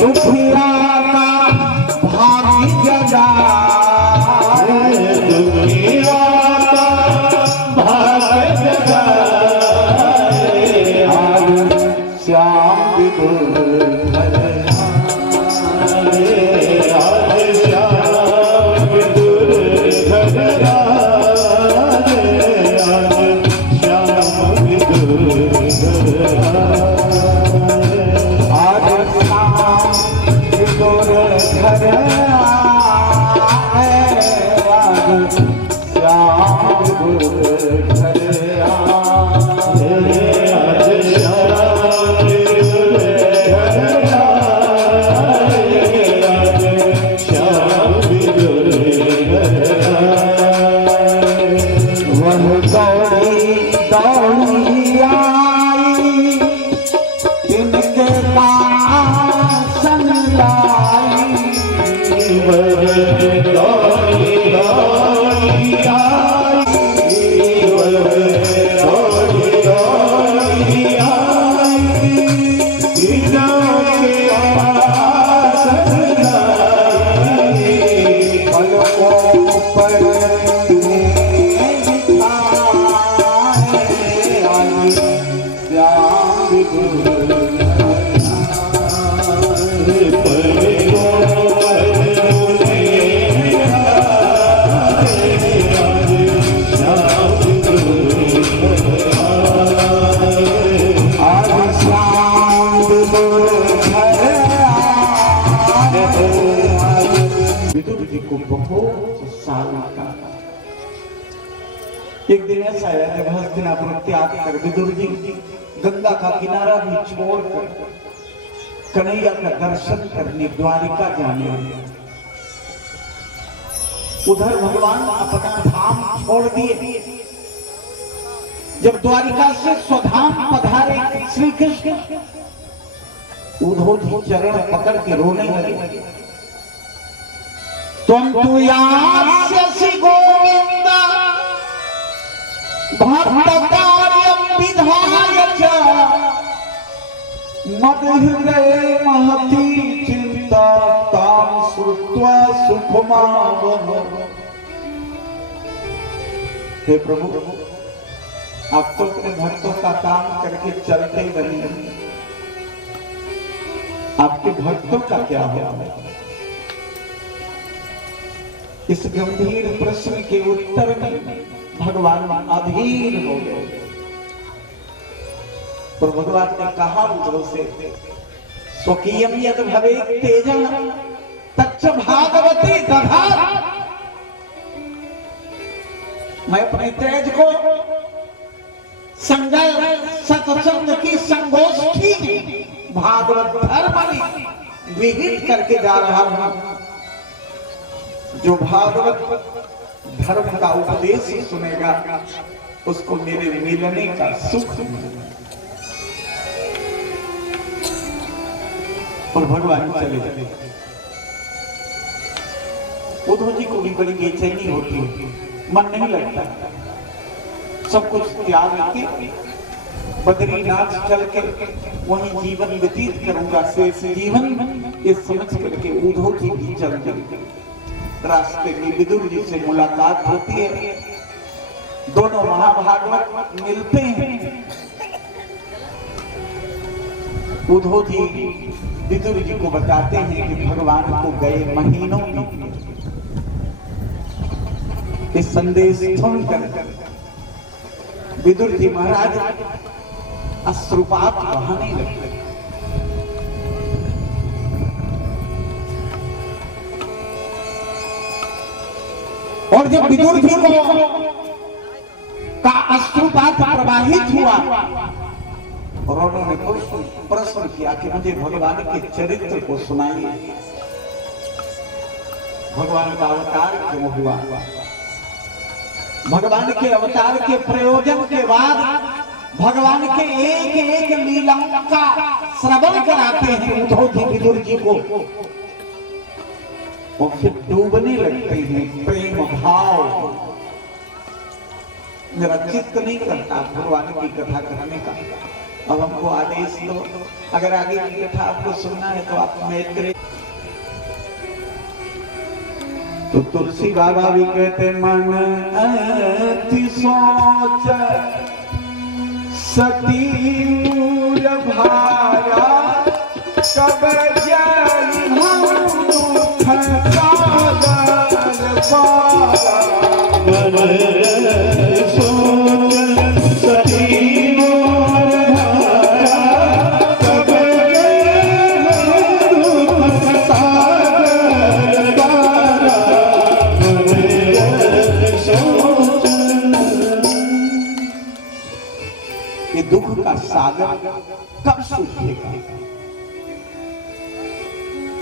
दुखिया का भाग्य जगाए, दुखिया भाग्य जगाए। आज श्याम विदुर घर आए, आज श्याम विदुर घर आए, आज श्याम विदुर घर आए। आज श्याम विदुर घर विदुर जी को बहुत साल का एक दिन ऐसा है जब हस्तिनापुर त्याग कर विदुर जी गंगा का किनारा भी छोड़कर कन्हैया का दर्शन करने द्वारिका जाने लगे। उधर भगवान अपना धाम छोड़ दिए। जब द्वारिका से स्वधाम पधारे श्री कृष्ण, उद्धव जी चरण पकड़ के रोने लगे। तुम तो यास्यसि गोविंद भक्तकार्यं विधाय च मदहृदये महती चिंता तां श्रुत्वा सुखमावह। हे प्रभु, आप तो अपने भक्तों का काम करके चलते ही रहिए, आपके भक्तों का क्या हुआ? इस गंभीर प्रश्न के उत्तर में भगवान अधीर हो गए। और भगवान ने कहा उद्धव से, स्वकीयम यद भवेत् तेजः तच्च भागवते दधात्। मैं अपने तेज को संग सत्संग की संगोष्ठी भागवत धर्म में विहित करके जा रहा हूं। जो भागवत धर्म का उपदेश सुनेगा उसको मेरे मिलने का सुख मिलेगा। और भगवान चले गए। उद्धव जी को भी बड़ी बेचैनी होती है, मन नहीं लगता। सब कुछ त्याग के बद्रीनाथ चल के वहीं जीवन व्यतीत करूंगा, शेष जीवन ये समझ करके उद्धव जी भी चल गए। रास्ते में विदुर जी से मुलाकात होती है, दोनों महाभागवत मिलते हैं। उद्धव जी विदुर जी को बताते हैं कि भगवान को गए महीनों में इस संदेश सुनकर विदुर जी महाराज अश्रुपात बहाने लगे। और जब विदुर जी का अश्रुपात प्रवाहित हुआ और उन्होंने प्रश्न किया कि मुझे भगवान के चरित्र को सुनाइए, भगवान का अवतार क्यों हुआ, भगवान के अवतार के प्रयोजन के बाद भगवान के एक एक लीलाओं का श्रवण कराते हैं उद्धव जी विदुर जी को। वो फिर डूबने लगते हैं प्रेम भाव। मेरा चित्त नहीं करता भगवान की कथा करने का। अब हमको आदेश दो, अगर आगे की कथा आपको सुनना है तो आप मैत्रेय। तो तुलसी बाबा भी कहते मन अति सोच सती मूल भाया कब जाई दुख सागर पारा। ये दुख का सागर कब सूखेगा,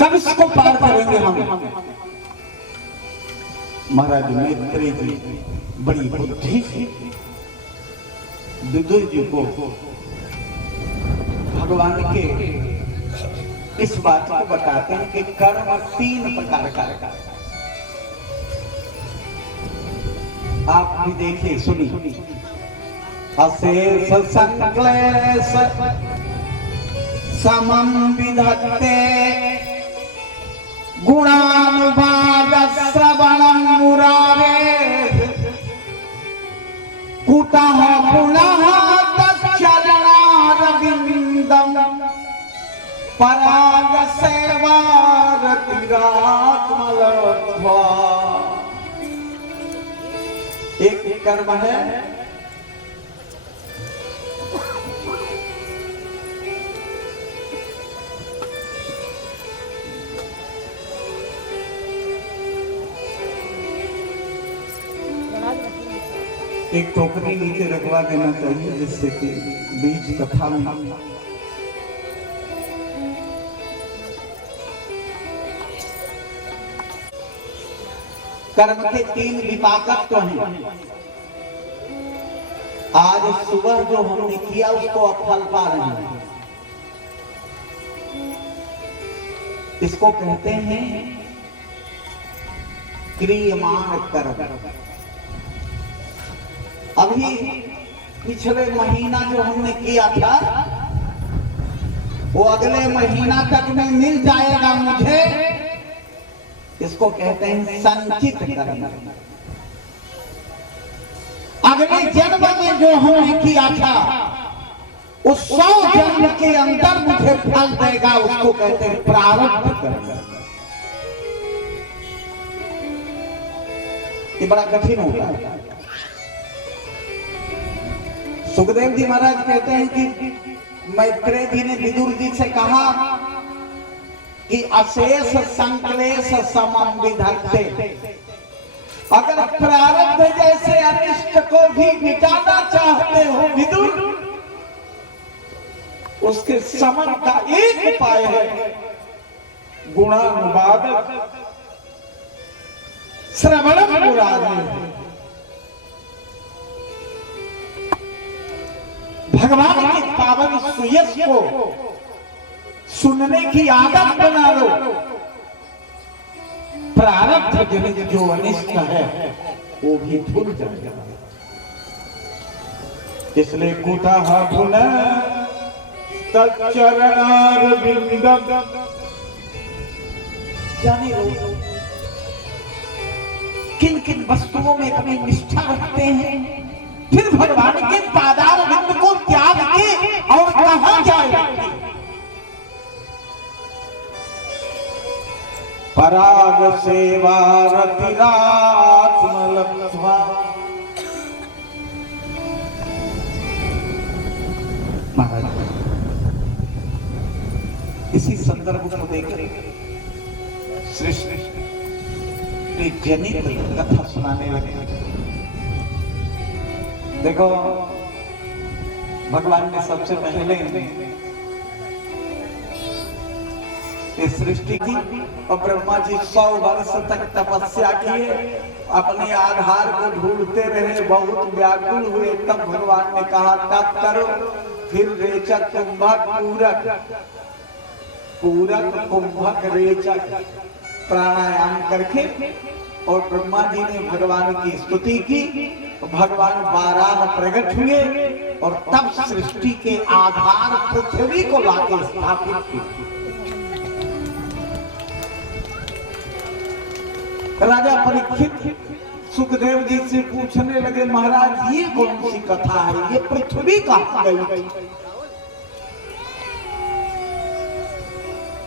कब इसको पार करेंगे हम? महाराज मैत्रेय जी बड़ी बुद्धि से विदुर जी को भगवान के इस बात को बताते हैं कि कर्म 3 प्रकार का। आप भी देखिए, सुनिए। अशेष संक्लेश समं विधत्ते गुणानुभाग श्रवणं मुरारेः कुतः पुनः तच्चरणारविन्द गोविंदम पराग सेवा रतिरात्मलब्ध्वा। एक कर्म है एक टोकरी नीचे रखवा देना चाहिए जिससे कि बीज कथा में कर्म के 3 विपाकत्व हैं। आज सुबह जो हमने किया उसको अब फल पा रहे हैं। इसको कहते हैं क्रियमाण कर्म। अभी पिछले महीना जो हमने किया था वो अगले महीना तक में मिल जाएगा मुझे। इसको कहते हैं संचित कर्म। अगले जन्म में जो हमने किया था उस 100 जन्म के अंदर मुझे फल देगा, उसको कहते हैं प्रारब्ध कर्म। ये बड़ा कठिन होगा। सुखदेव जी महाराज कहते हैं कि मैत्रेय जी ने विदुर जी से कहा कि अशेष संक्लेश समम विधत्ते। अगर प्रारब्ध जैसे अनिष्ट को भी मिटाना चाहते हो विदुर, उसके समन का एक उपाय है गुणानुवाद श्रवणम मुरारी। भगवान की पावन सुयश को सुनने की आदत बना लो। प्रारब्ध जनित जो अनिष्ट है वो भी धुल जाएगा। इसलिए कुतः पुनः तच्चरणारविंदम। जाने लो किन किन वस्तुओं में अपनी निष्ठा रखते हैं, फिर भगवान के पादारविंद को त्याग के और कहां जाए। पराग सेवा रतिरात्मलब्ध्वा। महाराज इसी संदर्भ को देखकर श्री जनित कथा सुनाने लगे। देखो भगवान ने सबसे पहले इस सृष्टि की और ब्रह्मा जी 100 वर्ष तक तपस्या किए, अपने आधार को ढूंढते रहे, बहुत व्याकुल हुए। तब भगवान ने कहा तप करो। फिर रेचक कुंभक पूरक पूरक कुंभक रेचक प्राणायाम करके और ब्रह्मा जी ने भगवान की स्तुति की। भगवान बाराह प्रकट हुए और तब सृष्टि के आधार पृथ्वी को लाके स्थापित किया। राजा परीक्षित सुखदेव जी से पूछने लगे, महाराज ये कौन सी कथा है, ये पृथ्वी कहां गई?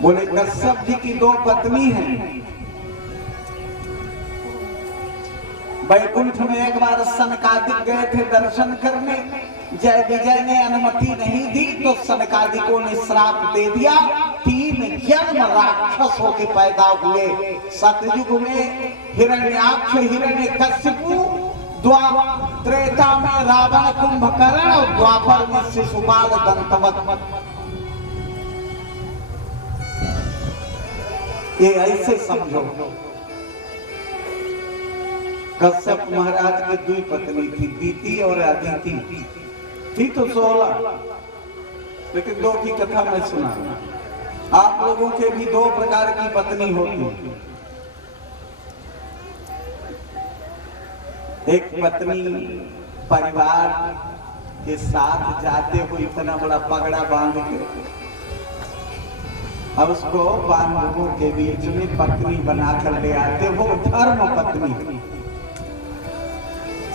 बोले कश्यप जी की 2 पत्नी हैं। वैकुंठ में एक बार सनकादिक गए थे दर्शन करने। जय विजय ने अनुमति नहीं दी तो सनकादिकों ने श्राप दे दिया। 3 जन्म राक्षसों के पैदा हुए। सतयुग में हिरण्याक्ष हिरण्यकश्यपु, त्रेता में रावण कुंभकर्ण और द्वापर में शिशुपाल दंतवत। ये ऐसे समझो। कश्यप महाराज की 2 पत्नी थी, दीति और अदिति। थी तो 16, लेकिन 2 की कथा मैं सुना। आप लोगों के भी 2 प्रकार की पत्नी होती। एक पत्नी परिवार के साथ जाते हुए इतना बड़ा पगड़ा बांध के अब उसको बांधवों के बीच में पत्नी बनाकर ले आते, वो धर्म पत्नी।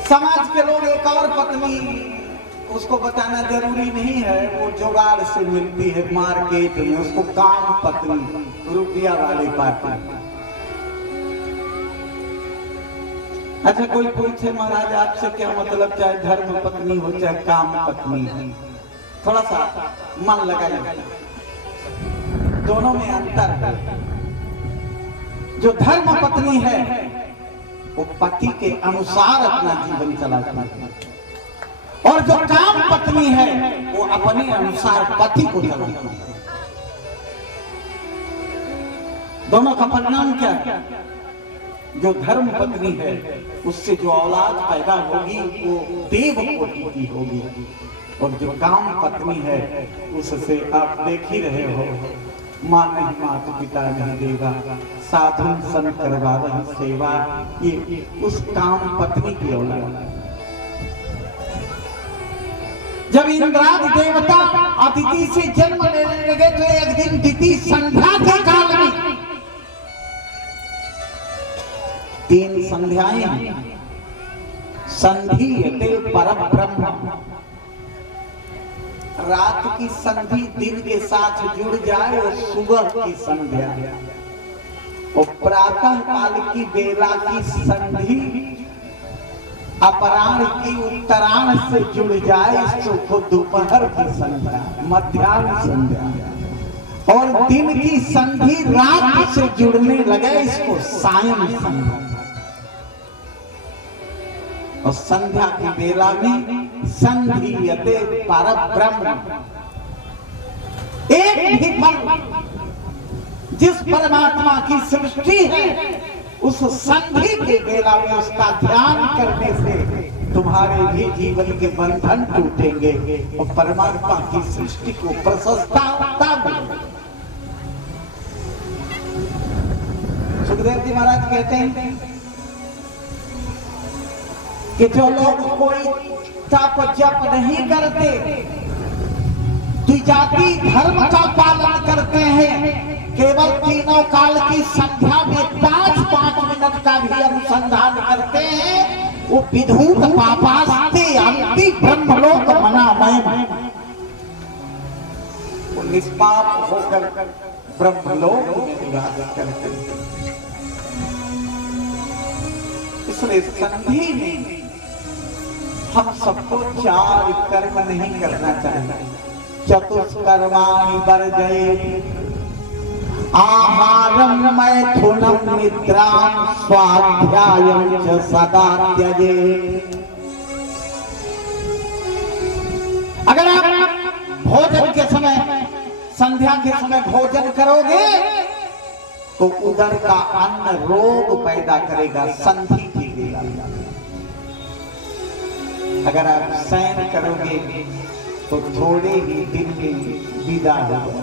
समाज के लोग एक और पत्नी उसको बताना जरूरी नहीं है, वो जुगाड़ से मिलती है मार्केट में, उसको काम पत्नी रुपया वाली पाती। अच्छा कोई पूछे महाराज आपसे क्या मतलब, चाहे धर्म पत्नी हो चाहे काम पत्नी हो, थोड़ा सा मन लगाइए, दोनों में अंतर है। जो धर्म पत्नी है वो पति के अनुसार अपना जीवन चलाती है, और जो काम पत्नी है वो अपने अनुसार पति को चलाती है। दोनों का परिणाम क्या है? जो धर्म पत्नी है उससे जो औलाद पैदा होगी वो देव कोटि की होगी, और जो काम पत्नी है उससे आप देख ही रहे हो, माँ नहीं माता पिता नहीं देगा, साधु संत करवावन सेवा, ये उस काम पत्नी की औलाद। जब इंद्राज देवता अदिति से जन्म लेने लगे तो एक दिन दिति संध्या के काल में 3 संध्याएं, संधि परम ब्रह्म, रात की संधि दिन के साथ जुड़ जाए और सुबह की संध्या, और प्रातः काल की बेला की संधि अपराह्न की उत्तरायण से जुड़ जाए तो दोपहर की संध्या, मध्याह्न संध्या, और दिन की संधि रात से जुड़ने लगे इसको सायं संध्या। और संध्या की बेला में संधीयते परब्रह्म, एक भी पल जिस परमात्मा की सृष्टि है उस संधि के बेला में उसका ध्यान करने से तुम्हारे भी जीवन के बंधन टूटेंगे और परमात्मा की सृष्टि को प्रशस्ता मिलेगी। सुखदेव जी महाराज कहते हैं कि जो लोग कोई तप जप नहीं करते, द्विजाति धर्म का पालन करते हैं, केवल तीनों काल की संध्या में 5-5 मिनट का भी अनुसंधान करते हैं, वो विधूत पापास्ते अंति ब्रह्मलोक मनामय, वो निष्पाप होकर ब्रह्मलोक में निवास करते हैं। इसलिए संधि में हम सबको 4 कर्म नहीं करना चाहिए। चतुष्कर्माणि वर्जयेत्, आहारं मैथुनं निद्रां स्वाध्यायं च सदा त्यजेत्। अगर आप भोजन के समय, संध्या के समय भोजन करोगे तो उदर का अन्न रोग पैदा करेगा, संधि की बेला। अगर आप शयन करोगे तो थोड़े ही दिन में विदा होगा।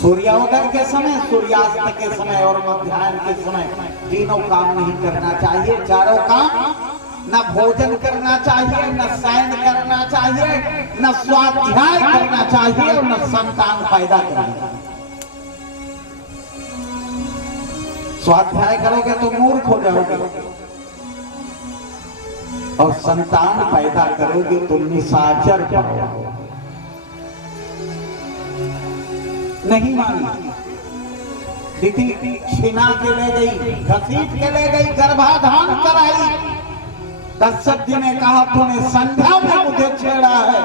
सूर्योदय के समय, सूर्यास्त के समय और मध्याह्न के समय तीनों काम नहीं करना चाहिए। चारों काम, न भोजन करना चाहिए, न शयन करना चाहिए, न स्वाध्याय करना चाहिए और न संतान पैदा करना चाहिए। स्वाध्याय करोगे तो मूर्ख हो जाओगे, और संतान पैदा करोगे तो निशाचर पाओगे। नहीं मानी, दीदी छिना के ले गई, घसीट के ले गई, गर्भाधान कराई। दशरथ जी ने कहा तूने संध्या में मुझे छेड़ा है,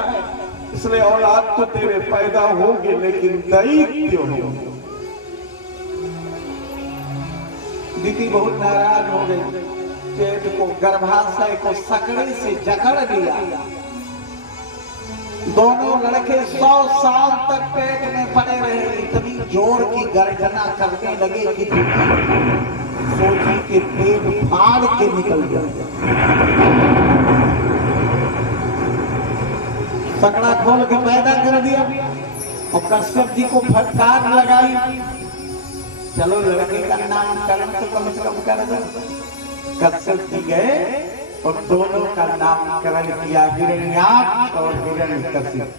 इसलिए औलाद तो तेरे पैदा होगी लेकिन दैत्य होगी। दीदी बहुत नाराज हो गई, पेट को, गर्भाशय को सकड़े से जकड़ लिया। दोनों लड़के 100 साल तक पेट में पड़े रहे। इतनी जोर की गर्जना करने लगे कि सोची के पेट फाड़ के निकल गया। सकड़ा खोल के पैदा कर दिया और कश्यप जी को फटकार लगाई, चलो लड़के का नामकरण तो कम से कम कर दो। कश्यप जी गए और दोनों का नामकरण किया, हिरण्याक्ष और हिरण्यकशिप।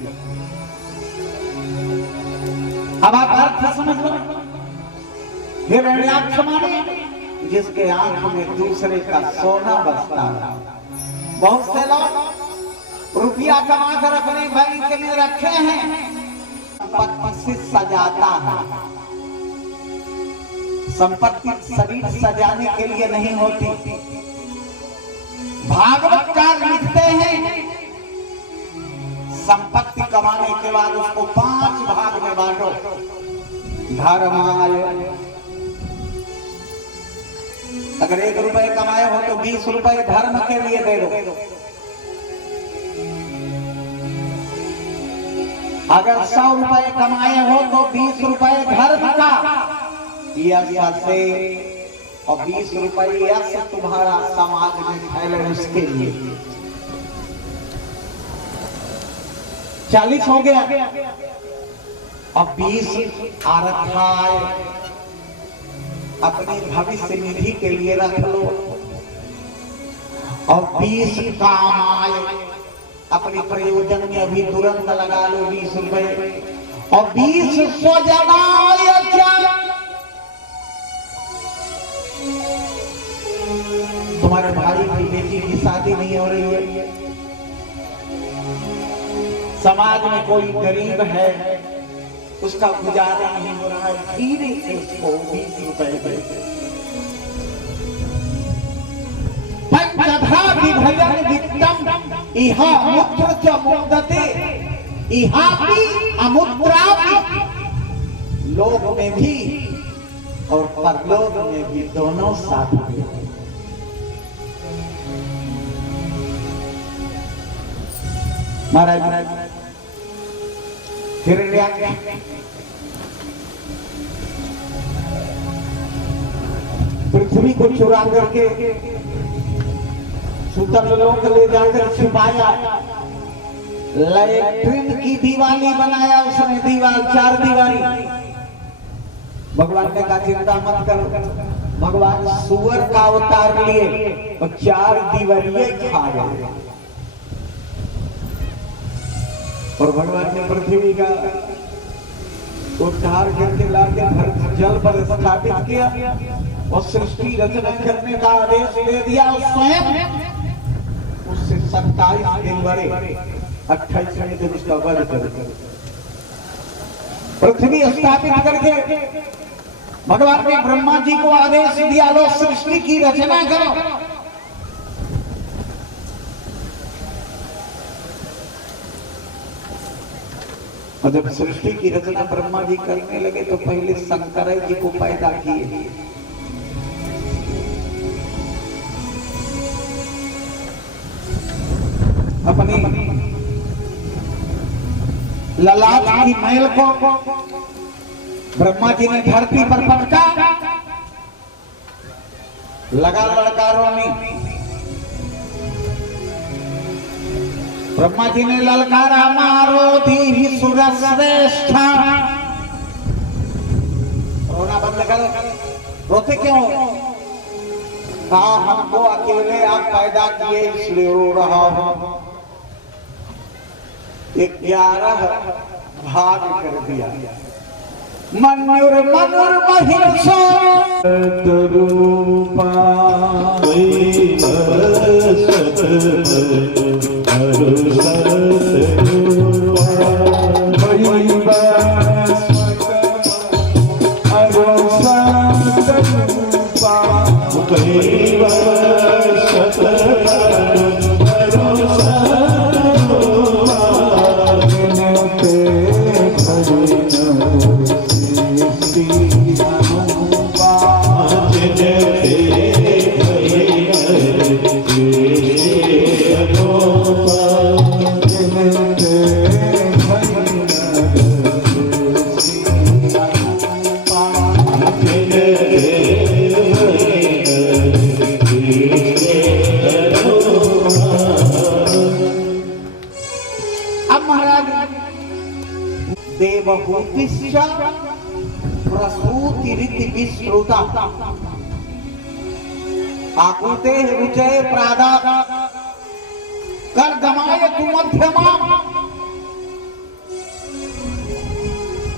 अब आप अर्थ समझ लो। हिरण्याक्ष माने जिसके आंख में दूसरे का सोना बसता है, बहुत से लोग रुपया कमा कर अपने बैंक में रखे हैं, संपत्ति से सजाता है। संपत्ति शरीर सजाने के लिए नहीं होती। भागवतकार लिखते हैं संपत्ति कमाने के बाद उसको 5 भाग में बांटो। धर्माय, अगर 1 रुपए कमाए हो तो 20 रुपए धर्म के लिए दे दो। अगर 100 रुपए कमाए हो तो 20 रुपए धर्म का यश से, और 20 रुपए यश तुम्हारा समाज में फैले उसके लिए। 40 हो गया, और 20 आरक्षाय अपनी भविष्य निधि के लिए रख लो, और 20 कामाय अपने प्रयोजन में अभी तुरंत लगा लो 20 रुपए, और 20 स्वजनाय तुम्हारे भाई की बेटी की शादी नहीं हो रही है, समाज में कोई गरीब है उसका गुजारा नहीं हो रहा है, धीरे से उसको 20 रुपए दे। पंचधा विभजन वित्तम इह मूत्र च मुक्तते इहापि अमुत्रापि, लोक में भी और परलोक में भी दोनों साथ में। महाराज हिरण्याक्ष पृथ्वी को चुरा करके सूतल लोक ले जाकर छिपाया, लैट्रिन की दीवाली बनाया उसने, दीवार 4 दीवारी। भगवान ने कहा चिंता मत करो, भगवान सुअर का अवतार लिए और 4 दीवारिये खा गए, और भगवान ने पृथ्वी का उद्धार करके लाके जल पर स्थापित किया और सृष्टि रचना करने का आदेश दे दिया। स्वयं उससे 27 दिन बड़े 28वें दिन उसका वध कर पृथ्वी स्थापित करके भगवान ने ब्रह्मा जी को आदेश दिया, लो सृष्टि की रचना करो। और जब सृष्टि की रचना ब्रह्मा जी करने लगे तो पहले शंकर जी को पैदा किए। अपनी ललाट की मैल को ब्रह्मा जी ने धरती पर पटका, लगा ललकारों में। ब्रह्मा जी ने ललकारा, मारो धी सुर श्रेष्ठ। रोना बंद करो, रोते क्यों? कहा हमको अकेले आप पैदा किए इसलिए रो रहा हूं। 11 भाग कर दिया। मनुर मनुर महिषो रूपा प्रसूति रीति विश्रुता आकुते रुचय प्रादा कर दमाये तु मध्यमा।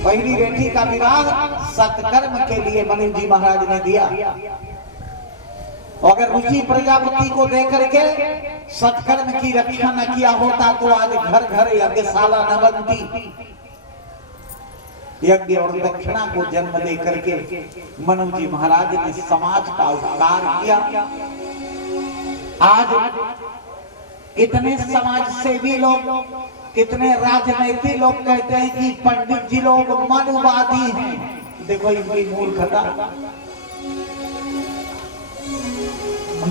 पहली बेटी का विवाह सत्कर्म के लिए मनु जी महाराज ने दिया। अगर ऋषि प्रजापति को देकर के सत्कर्म की रक्षा न किया होता तो आज घर घर यज्ञशाला न बनती। यज्ञ और दक्षिणा को जन्म दे करके मनु जी महाराज ने समाज का उपकार किया। आज इतने समाज सेवी लोग, कितने राजनीति लोग कहते हैं कि पंडित जी लोग मनुवादी हैं। देखो इनकी मूर्खता।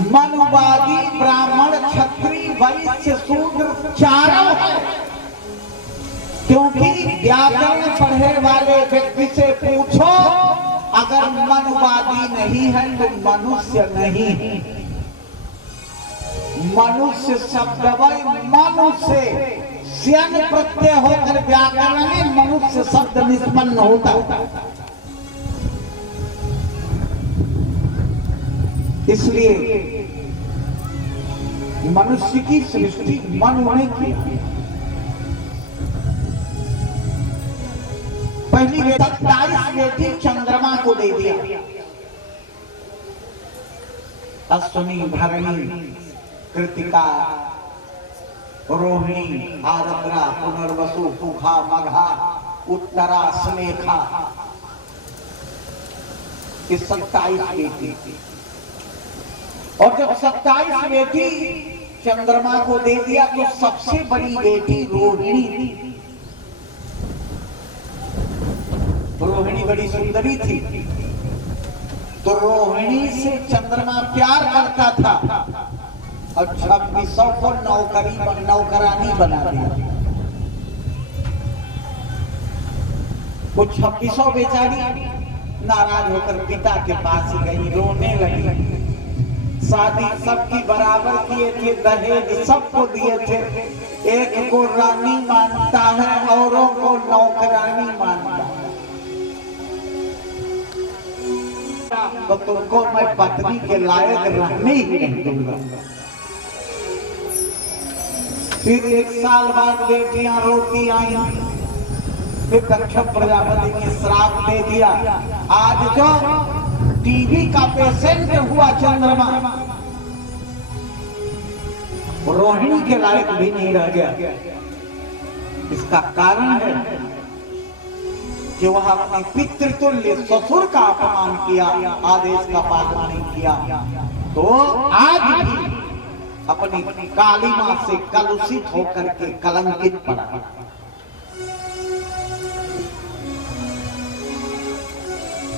मनुवादी ब्राह्मण क्षत्रिय वैश्य शूद्र चारों है, क्योंकि व्याकरण पढ़े वाले व्यक्ति से पूछो, अगर मनुवादी नहीं है तो मनुष्य नहीं है। मनुष्य शब्द मनुष्य स्यन प्रत्यय होकर व्याकरण में मनुष्य शब्द निष्पन्न होता है। इसलिए मनुष्य की सृष्टि मनु ने की। पहली 27 बेटी चंद्रमा को दे दिया। अश्विनी, भरणी, कृतिका, रोहिणी, आर्द्रा, पुनर्वसु, पुखा, मघा, उत्तरा, स्नेखा, ये 27 बेटी थी। और जब 27 बेटी चंद्रमा को दे दिया तो सबसे बड़ी बेटी रोहिणी थी। रोहिणी बड़ी सुंदरी थी, तो रोहिणी से चंद्रमा प्यार करता था और 2600 को नौकरानी बना दिया। वो 2600 बेचारी नाराज होकर पिता के पास गई, रोने लगी। शादी सबकी बराबर किए थे, दहेज सबको दिए थे, एक को रानी मानता है औरों को नौकरानी मानता है। तो तुमको मैं पत्नी के लायक रहने ही नहीं दूंगा। फिर 1 साल बाद बेटियां रोती आई, फिर कश्यप प्रजापति ने श्राप दे दिया। आज जो टीबी का पेशेंट हुआ चंद्रमा, रोहिणी के लायक भी नहीं रह गया। इसका कारण है कि वह अपने पितृतुल्य ससुर का अपमान किया, आदेश का पालन नहीं किया। तो आज भी अपनी काली मां से कलुषित होकर के कलंकित पड़ा।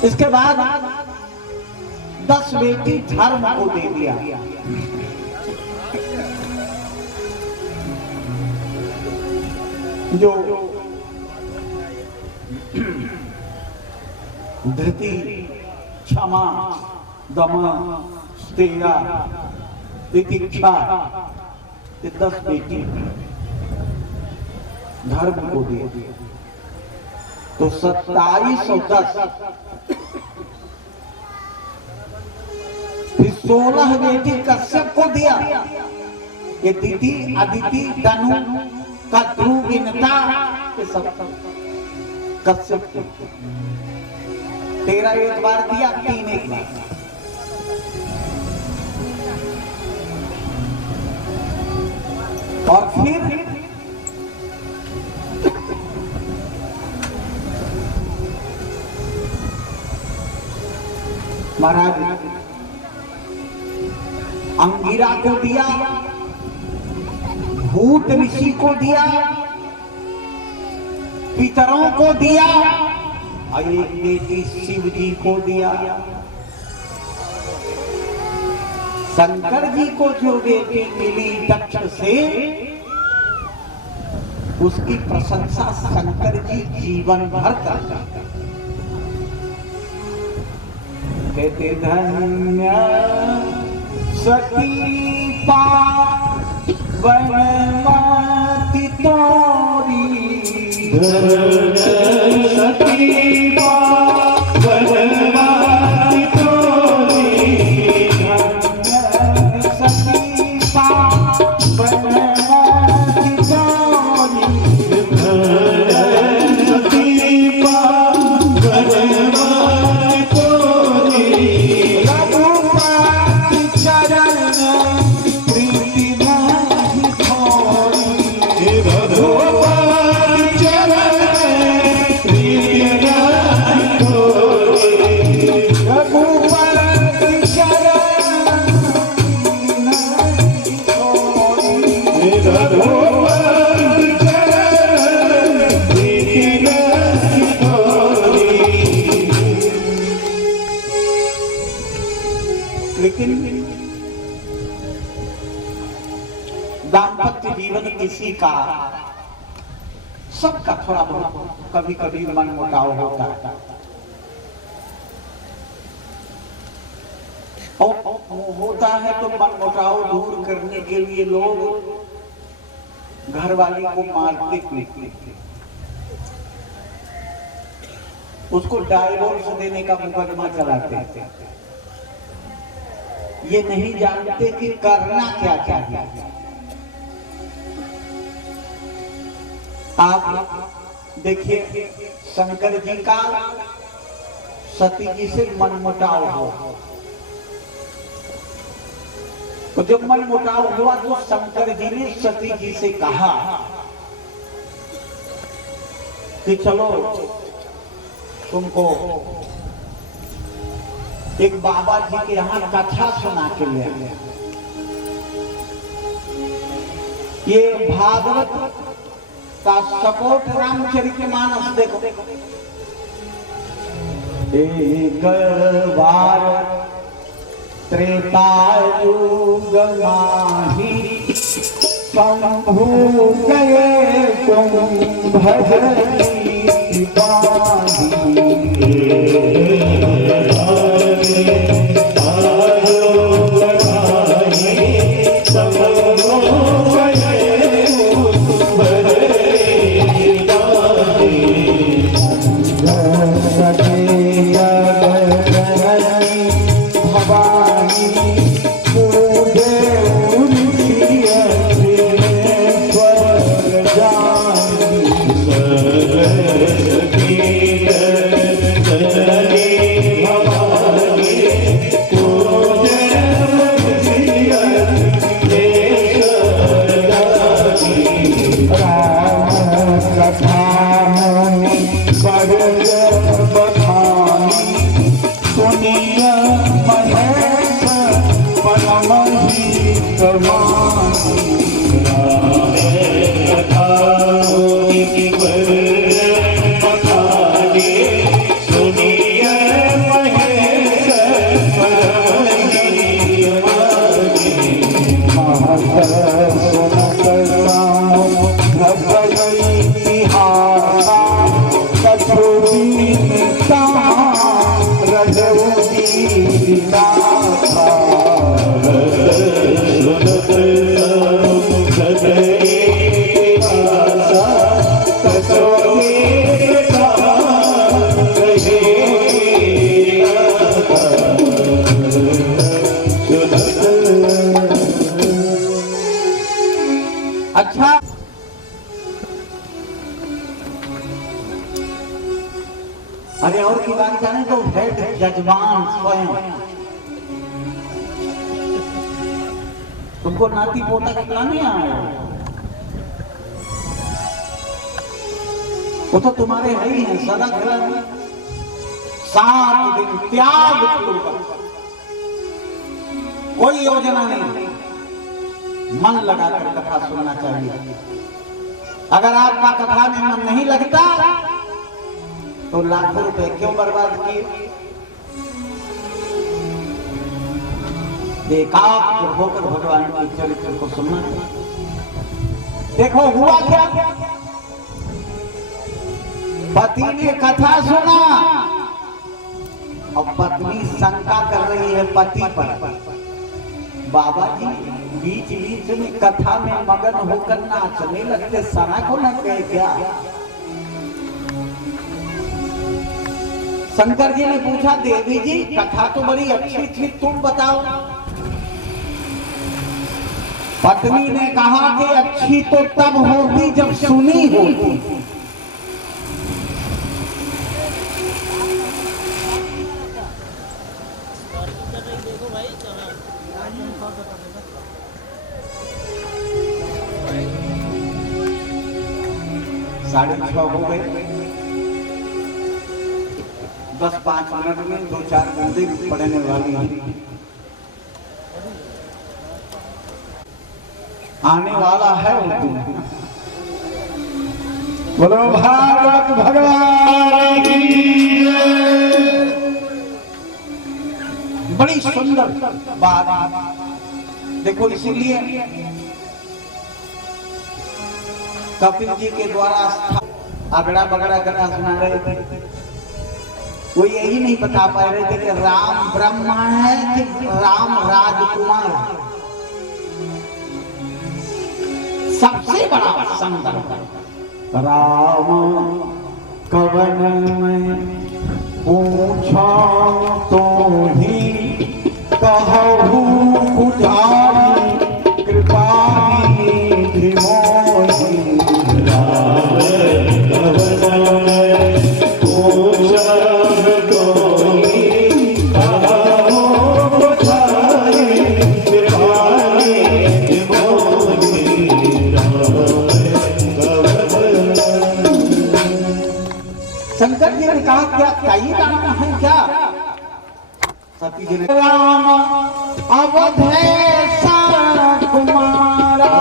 इसके बाद 10 बेटी धर्म को दे दिया। जो धृति, क्षमा, दमा, स्तेया, तितिक्षा, ये 10 बेटी धर्म को दे दिया। तो 27 और 10 फिर 16 बेटी कश्यप को दिया। ये दिति, अदिति, तनु, कद्रु, विनता, ये सब कश्यप को। 13 एक बार दिया, 3 एक बार। और फिर महाराज अंगिरा को दिया, भूत ऋषि को दिया, पितरों को दिया, और एक बेटी शिव जी को दिया। शंकर जी को जो बेटी मिली दक्ष से, उसकी प्रशंसा शंकर जी जीवन भर करते। कहते धन्य सती पावनमति तोरी, सती पावनमति तोरी, सती पावनमति तोरी, सती पावनमति तोरी, रघुपति जी का सबका थोड़ा बहुत कभी कभी मन मुटाव होता है, और होता है तो मन मुटाव दूर करने के लिए लोग घरवाली को मारते पीटते, उसको डाइवोर्स देने का मुकदमा चलाते हैं। ये नहीं जानते कि करना क्या चाहिए। आप देखिए शंकर जी का सती जी से मनमुटाव हो, तो जब मनमुटाव हुआ तो शंकर जी ने सती जी से कहा कि चलो तुमको एक बाबा जी के यहाँ कथा सुना के ले आए। ये भागवत का सपोर्ट रामचरितमानस देखो। एक बार त्रेता युग माही शंभु गए तुम भजनी बाही। अच्छा, अरे और की बात जाने तो हेड जजमान स्वयं तुमको नाती पोता खिलाने आया, वो तो तुम्हारे है ही है सदा खिलाने। 7 दिन त्याग पूर्वक कोई योजना नहीं, मन लगाकर कथा सुनना चाहिए। अगर आपका कथा में मन नहीं लगता तो लाखों रुपए क्यों बर्बाद किए। एकाग्र होकर भगवान के चरित्र को सुनना। देखो हुआ क्या, पति ने कथा सुना और पत्नी शंका कर रही है पति पर। बाबा जी बीच बीच में कथा में मगन होकर नाचने लगते, सना को लग गए क्या। शंकर जी ने पूछा देवी जी कथा तो बड़ी अच्छी थी, तुम बताओ। पत्नी ने कहा कि अच्छी तो तब होती जब सुनी होती। साढ़े 6 हो गए, 10-5 मिनट में 2-4 बंदे पढ़ने वाली हैं। आने वाला है बोलो भारत भगवान की। बड़ी सुंदर बात देखो, इसीलिए कपिल जी के द्वारा अगड़ा बगड़ा कथा सुना रहे थे। वो यही नहीं बता पा रहे थे कि राम ब्रह्मा है कि राम राजकुमार है। सबसे बड़ा संकट राम कवन में पूछा तो ही कहूँ पुजारी कृपाली धीमोही। राम कवन में पूछा तो ही कहूँ पुजारी कृपाली धीमोही। शंकर जी ने कहा क्या कई राम है क्या? सती जी ने राम अवधेश कुमारा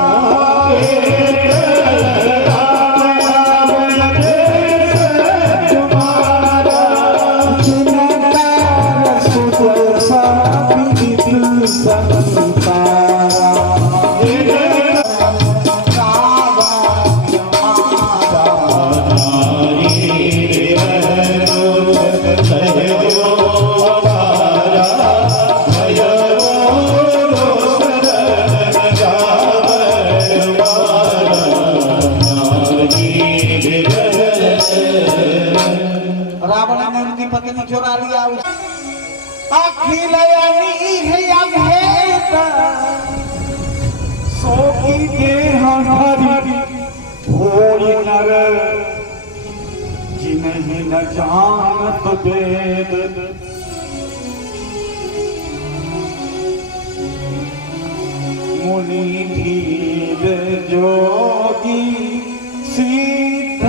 रावण ने उनकी पत्नी चुरा लिया। अखिल सो की देह हरि भोई नर जिन्हें न जानत वेद। मुनि धीर जोगी सिद्ध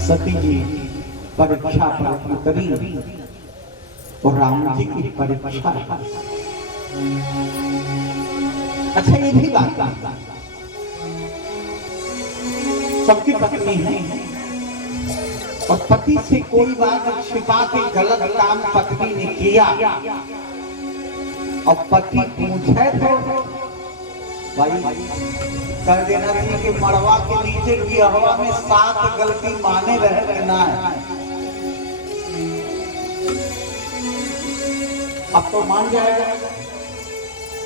सती जी परीक्षा प्राप्त करी और राम जी की परीक्षा। अच्छा ये भी बात सबकी पत्नी है और पति से कोई बात छिपा के गलत काम पत्नी ने किया और पति पूछे तो भाई कर देना चाहिए कि मड़वा के नीचे की हवा में 7 गलती माने रहे ना है। अब तो मान जाएगा,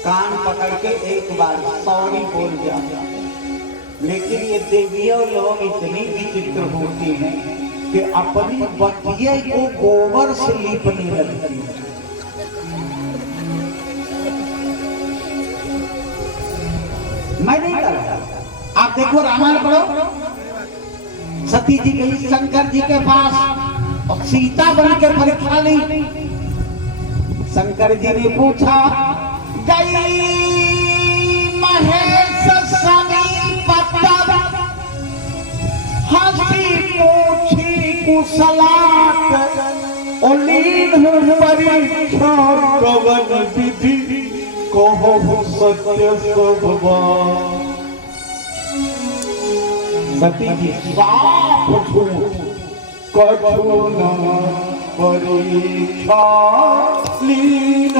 कान पकड़ के एक बार सॉरी बोल जाए। लेकिन ये देवियों लोग इतनी विचित्र होती हैं कि अपनी बतिये को गोबर से लीपने लगती है। मैं नहीं कर रहा, आप देखो रामायण पढ़ो। सती जी गई शंकर जी के पास और सीता बन के परीक्षा ली। शंकर जी ने पूछा, गई महेश समीप तब हंसी पूछी कुशलात लीन परीक्षा कवन विधि कहो सत्य स्वभाव। सती जी साफ झूठ कछु न परीक्षा लीन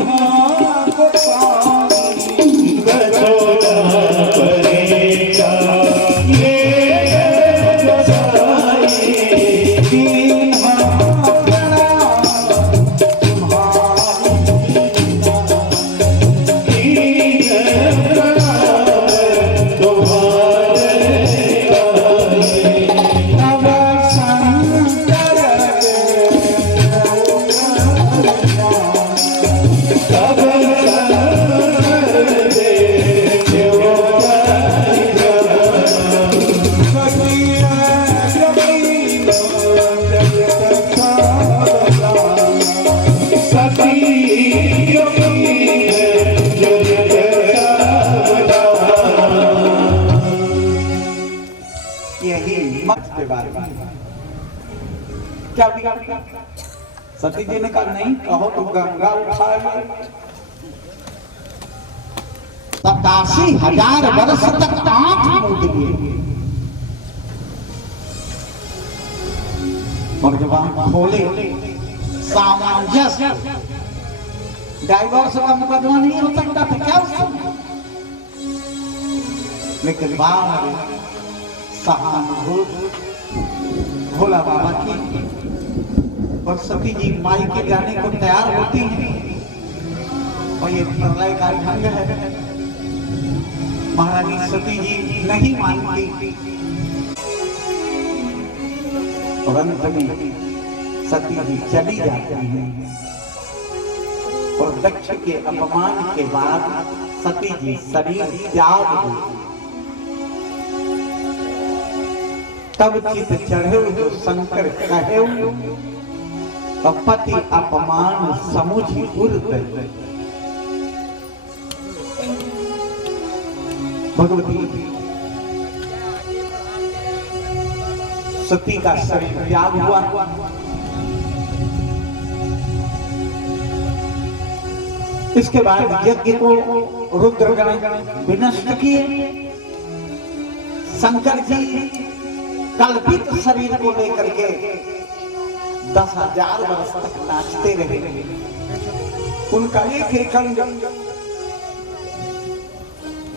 क्या बिगाड़? सती जी ने कहा नहीं, कहो तो गंगा उठाए। 87,000 वर्ष तक आंख मूंद लिए और जब आंख खोले सामंजस्य, डाइवोर्स का मुकदमा नहीं हो सकता था क्या उसमें? लेकिन बाद सहानुभूति भोला बाबा की और सती जी माई के जाने को तैयार होती हैं और ये प्रलय का ढंग है। महारानी सती जी नहीं मानती और अंत में सती जी चली जाती हैं और दक्ष के अपमान के बाद सती जी शरीर त्याग देती। तब चित चढ़े तो शंकर कहे पति अपमान समुझ उर गए। भगवती सती का शरीर त्याग हुआ। इसके बाद यज्ञ को रुद्रगण विनष्ट किए। शंकर जी कल्पित शरीर को लेकर के 10,000 वर्ष तक नाचते रहे। उनका एक एक अंग,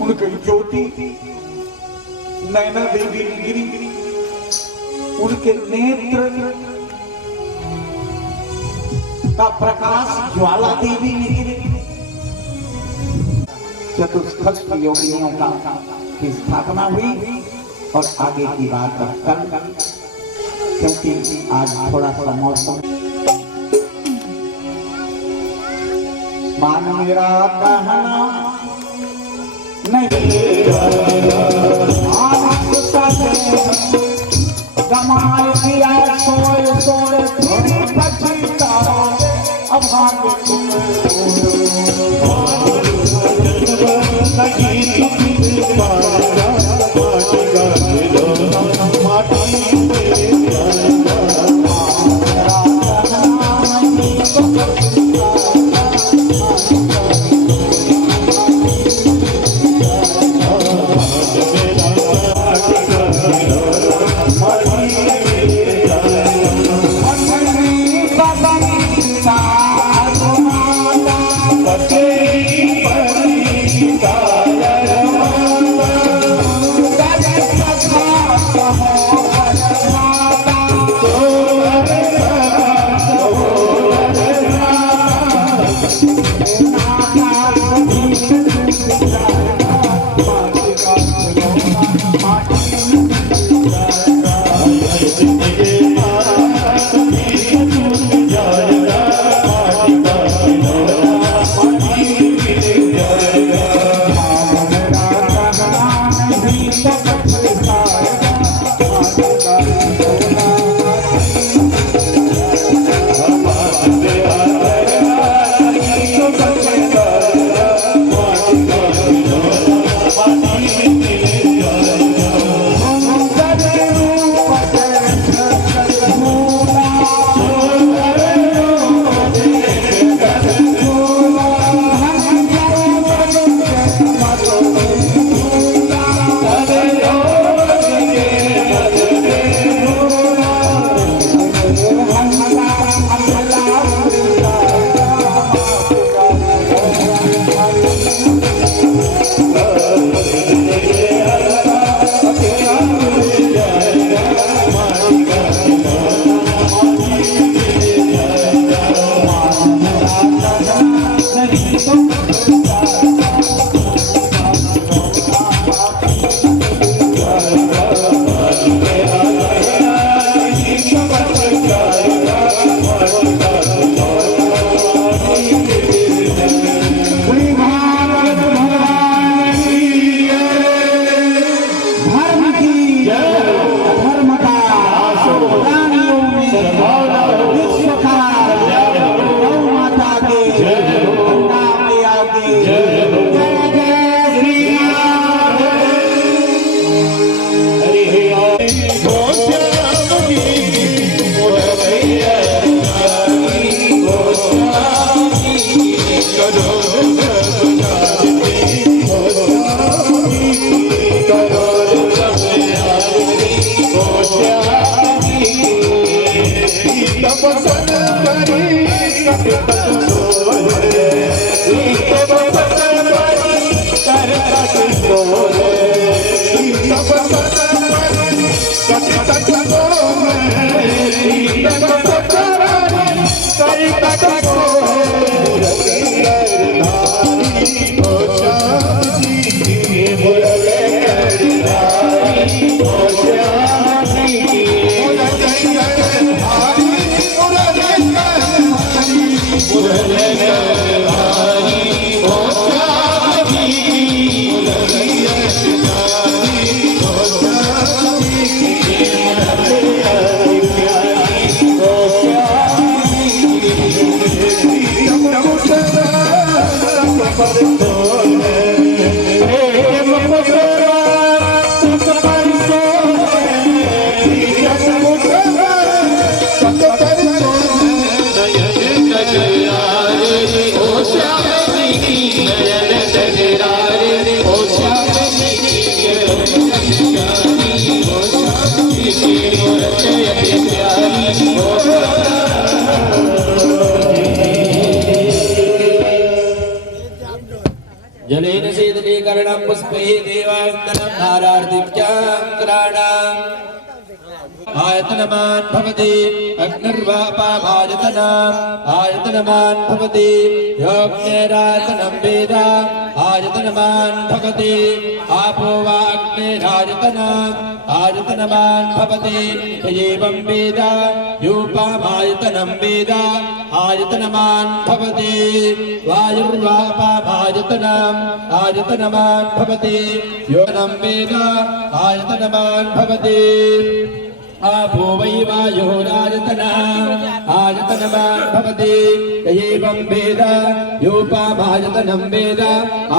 उनकी ज्योति नैना देवी गिरी, उनके नेत्र का प्रकाश ज्वाला देवी ने गिरी। चतुष्फल योगियों की स्थापना हुई और आगे की बात कल, क्योंकि आज थोड़ा सा मौसम। मान मेरा कहना नहीं कमाल किया सोए सोए फिर पछताओ। अब जलेन शीतलीकरणं पुष्पैः देवाङ्गनं नारार्दित्याङ्कराणाम् आयतनमान् भवति अग्निर्वापामायतनाम् आयतनमान् भवति योऽग्निरायतनं वेद आयतनमान् भवति आपो वा अग्निरायतनाम् आयतनमान् भवति एवं वेद यूपामायतनं वेद आयतनमान् भवति वायुर्वापामायतनाम् आयतनमान् भवति योनं वेद आयतनमान् भवति आपो वै वायुरायतनाम् आयतनमान् भवति एवं वेद योपामायतनं वेद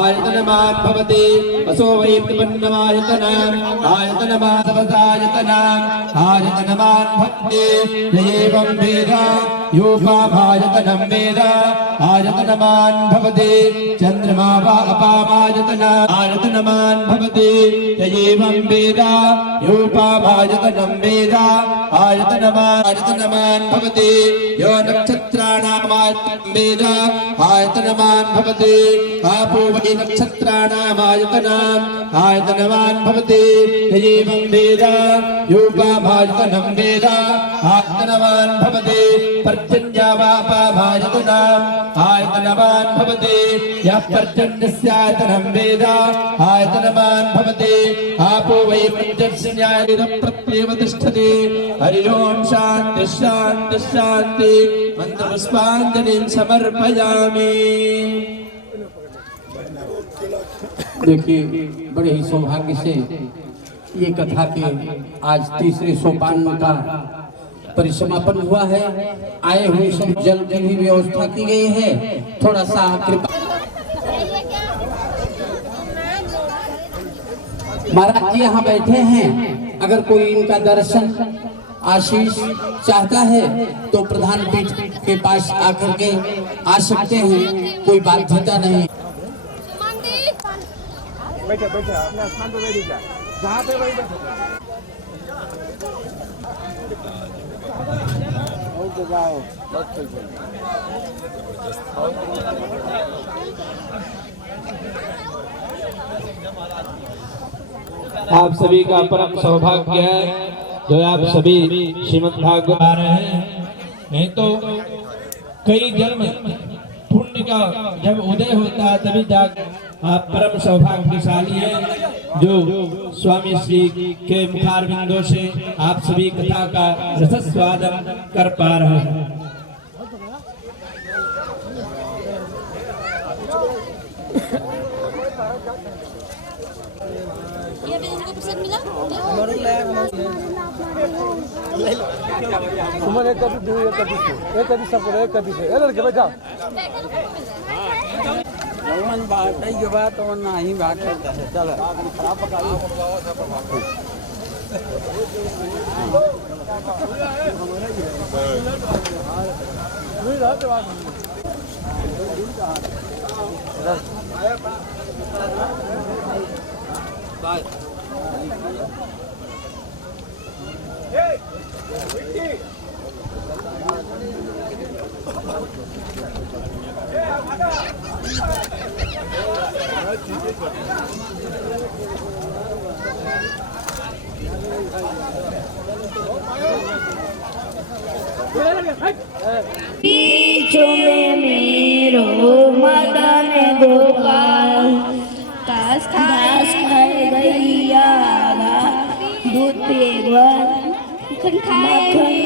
आयतनमान् भवति असो वै प्रतिपन्नमायतनाम् आयतनमान् तपसायतनाम् आयतनमान् भवति एवं वेद योपामायतनं वेद आयतनमान् भवति चन्द्रमा वा अपामायतनाम् आयतनमान् भवति एवं वेद योपामायतनं वेद आयतनमान् भवति यो नक्षत्राणामायतनं वेद आयतनमान् भवति आपो वै नक्षत्राणामायतनाम् आयतनमान् भवति एवं वेद योपामायतनं वेद आयतनमान् भवति पर्जन्या वापामायतनाम् आयतनमान् भवति यः पर्जन्यस्यायतनं वेद आयतनमान् भवति आपो वै पर्जन्यायतनं प्रत्येव तिष्ठति हरि ओम शांति शांति शांति मंत्रपुष्पांजलिं समर्पयामि। देखिए बड़े ही सौभाग्य से ये कथा के आज तीसरे सोपान का परिसमापन हुआ है। आए हुए सब जल की भी व्यवस्था की गई है। थोड़ा सा कृपा महाराज जी यहाँ बैठे हैं, अगर कोई इनका दर्शन आशीष चाहता है तो प्रधान पीठ के पास आकर के आ सकते हैं, कोई बाध्यता नहीं। बैठे बैठे अपने स्थान पे बैठ जाए, जहाँ पे बैठे जाओ। आप सभी का परम सौभाग्य है जो आप सभी श्रीमद् भागवत आ रहे हैं। नहीं तो कई जन्म पुण्य का जब उदय होता है तभी जाकर आप परम सौभाग्यशाली हैं जो स्वामी श्री के मुखारविंदों से आप सभी कथा का रसस्वादन कर पा रहे हैं। ये अभी उनको प्रसाद मिला? सुमन एक कभी दो एक कभी सबको एक कभी से ए लड़के बैठ जाओ जवन बात है जो बात वो नहीं बात करता है चलो बीचों में मेरो मदन गोपाल घास खाए गैया दूध पे मक्खन